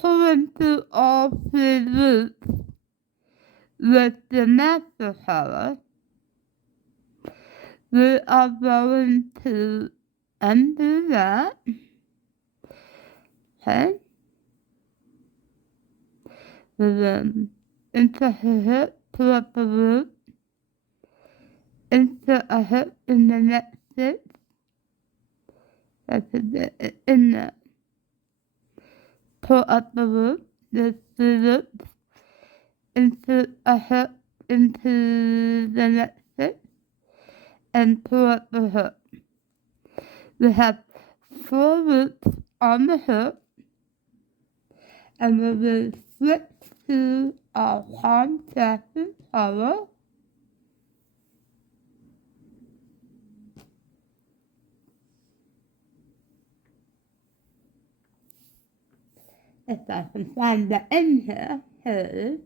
pulling through all 3 loops with the master color, we are going to undo that. Okay? Then insert a hook, pull up the loop, insert a hook in the next stitch. That's it, in there. Pull up the loop, there's 3 loops, insert a hook into the next stitch, and pull up the hook. We have 4 loops on the hook, and we will switch to our contrasting color. If I can find that in here, here it is.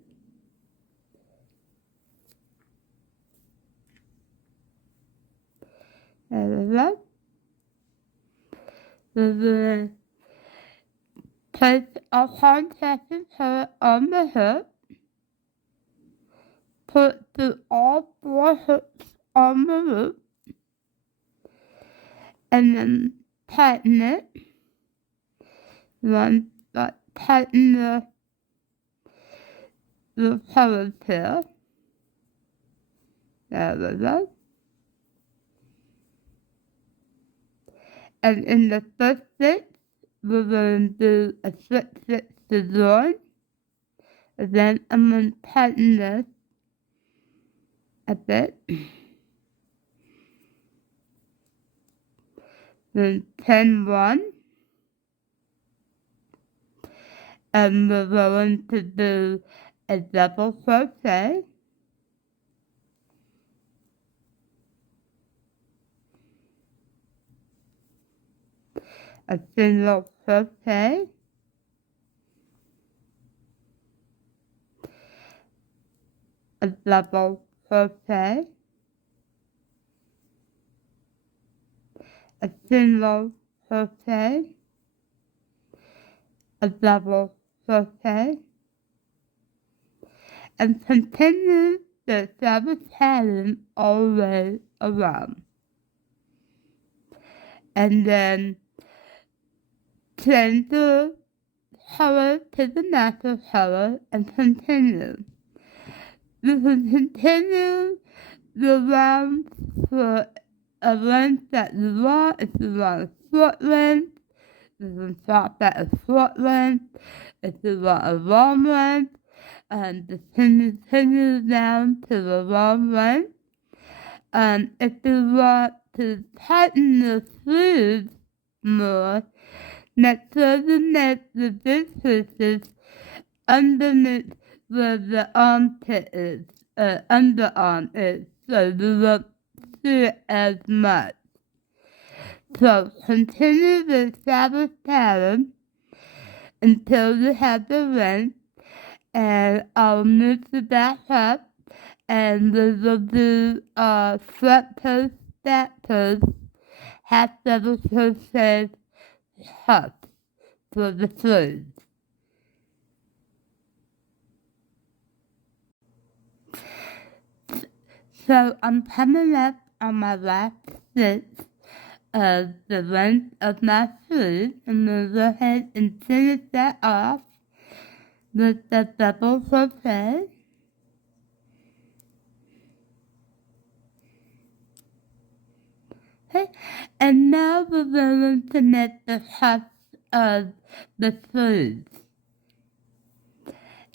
There we go. We will place our contrasting color on the hook, put through all 4 hooks on the loop, and then tighten it. Tighten the colors here. There we go. And in the first stitch, we're going to do a slip stitch to join, And then I'm going to tighten this a bit. Then chain 1. And we're going to do a double crochet. A single crochet. A double crochet. A single crochet. A double crochet. And continue the double pattern all the way around. And then change the color to the natural color and continue. You can continue the round for a length that you want. If you want a short length, you can stop at a short length. If you want a long length, just continue down to the long length. If you want to tighten the sleeves more, make sure you make the big pieces underneath where the armpit is, underarm is, so you won't see it as much. So continue the established pattern until you have the length, and I'll move the back up, and we will do front post, back post, half double crochet, half for the sleeves. So I'm coming up on my last stitch of the length of my sleeve, and we'll go ahead and finish that off with the double crochet. Okay, and now we're going to make the cuffs of the sleeves.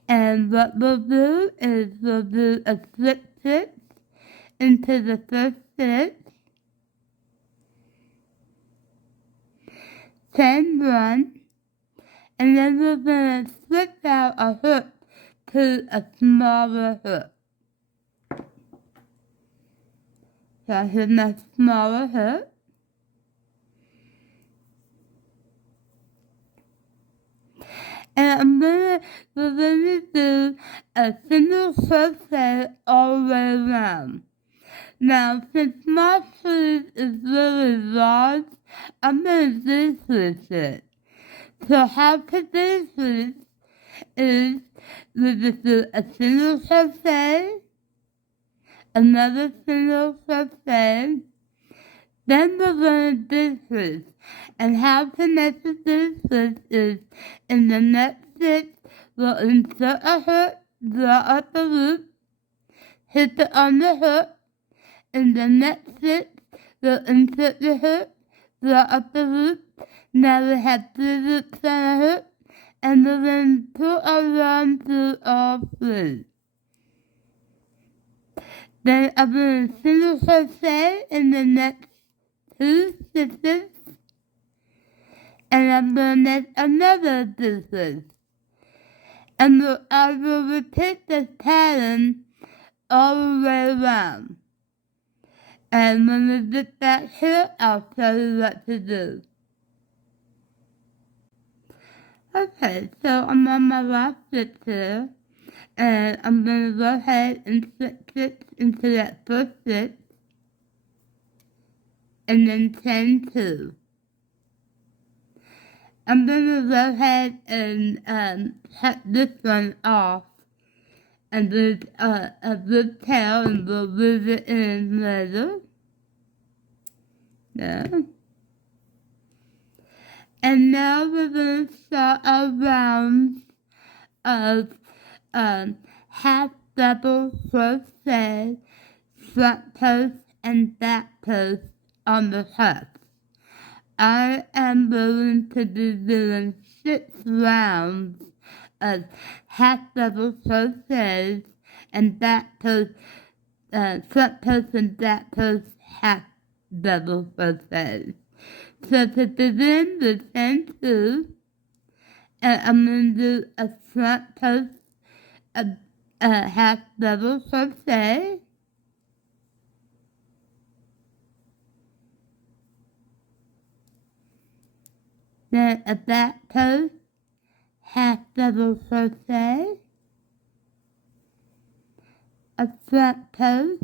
And what we'll do is we'll do a slip stitch into the first stitch, chain 1, and then we're going to switch out a hook to a smaller hook. So here's my smaller hook. And we're going to do a single crochet all the way around. Now, since my sleeve is really large, I'm going to decrease it. So how to decrease is we just do a single crochet, another single crochet, then we're going to decrease. And how to make the decrease is in the next stitch, we'll insert a hook, draw up the loop, hit it on the hook. In the next stitch, we'll insert the hook, draw up the loop. Now we have 3 loops on a hook, and we're going to pull around through all 3. Then I'm going to single crochet in the next 2 stitches, and I'm going to make another decrease. And I will repeat this pattern all the way around. And when we get back here, I'll tell you what to do. Okay, so I'm on my last stitch here, and I'm going to go ahead and stitch into that first stitch, and then chain 2. I'm going to go ahead and cut this one off, and there's a good tail, and we'll leave it in later. Yeah. And now we're going to start a round of half double crochet, front post and back post on the cuff. I am going to be doing 6 rounds of half double crochets and back post, front post and back post half double crochets. So to begin the chain 2, I'm going to do a front post, a half double crochet, then a back post, half double crochet, a front post,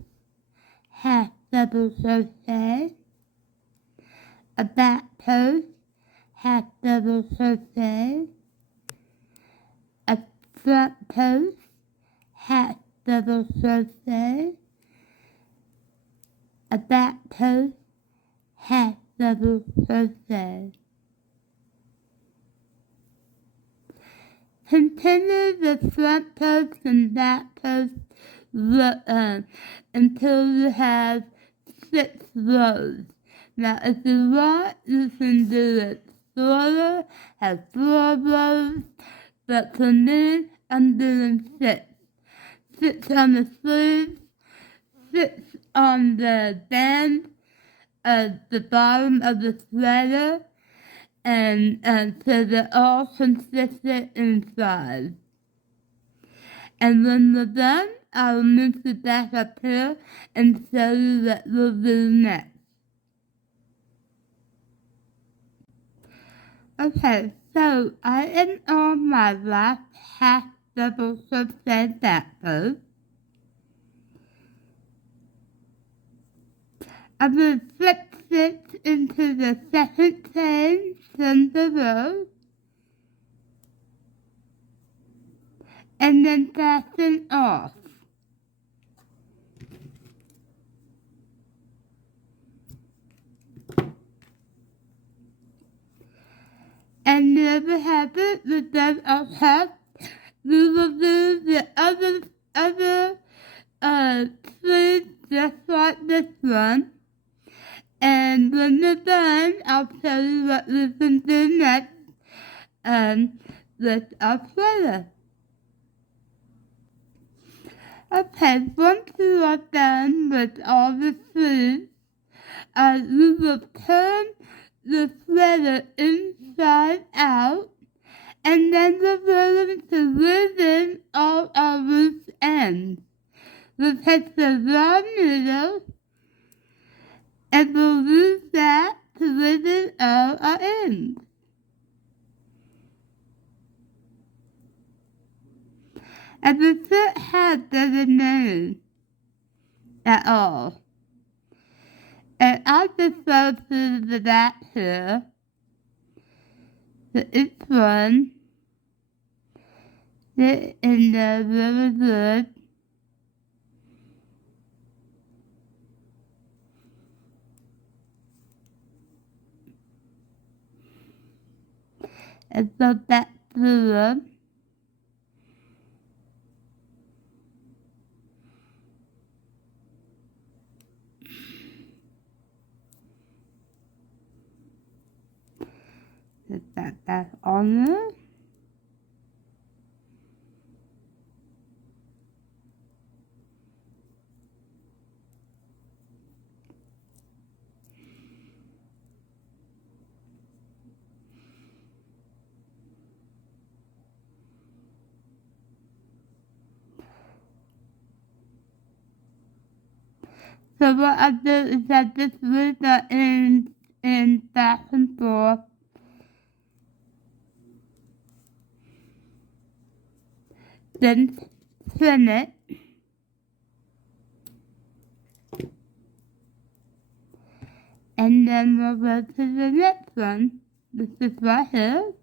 half double crochet, a back post, half double crochet, a front post, half double crochet, a back post, half double crochet. Continue the front post and back post until you have 6 rows. Now, if you want, you can do it shorter, have 4 rows, but for me, I'm doing 6. 6 on the sleeves, 6 on the band of the bottom of the sweater, and so they're all consistent inside. And when we're done, I'll move it back up here and show you what we'll do next. Okay, so I am on my last half double crochet back post. I'm going to slip 6 into the second chain from the row, and then fasten off. And there we have it, we're done our half. We will do the other sleeve just like this one. And when we're done, I'll tell you what we can do next with our sweater. Okay, once you are done with all the sleeves, we will turn the sweater inside out, and then we're going to loosen all our loose ends. We'll take the raw needle and we'll use that to loosen all our ends. And the foot head doesn't move at all. And I'll just go through the back here. So each one, get in there really good. And go back through them. Put that back on there. So what I do is I just move the ends in back and forth. Then pin it. And then we'll go to the next one. This is right here.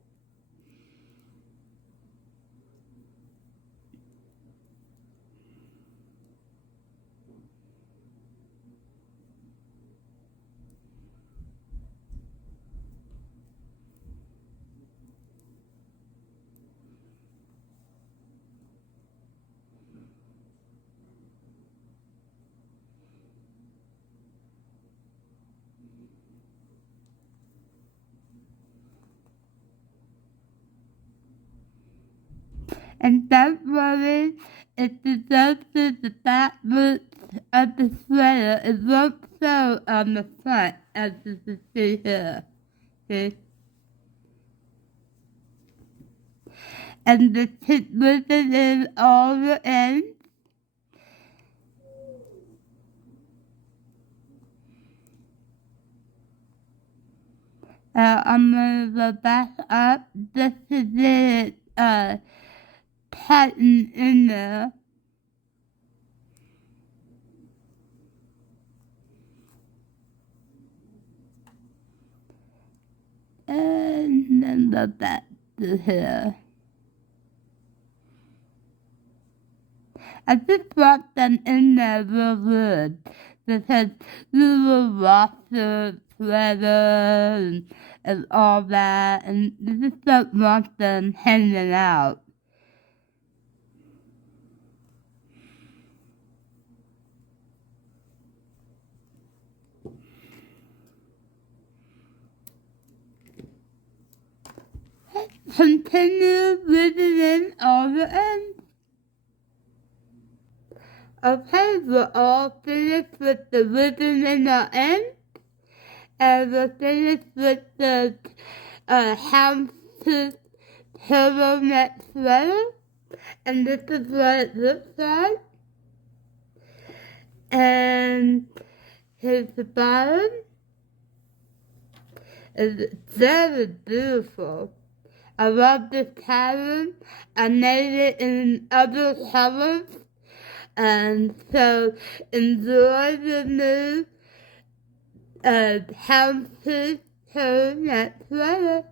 And don't worry, if you don't see the back roots of the sweater, it won't show on the front, as you can see here. See? And the tip ribbon is all the ends. I'm going to go back up just to get it tighten in there. And then go back to here. I just brought them in there real good because you will wash the sweater and all that, and you just don't want them hanging out. Continue ribbing in all the ends. Okay, we're all finished with the ribbon in the end, and we're finished with the houndstooth turtleneck sweater, and this is what it looks like. And here's the bottom. It's very beautiful. I love this pattern. I made it in other colors. And so enjoy the new houndstooth turtleneck sweater.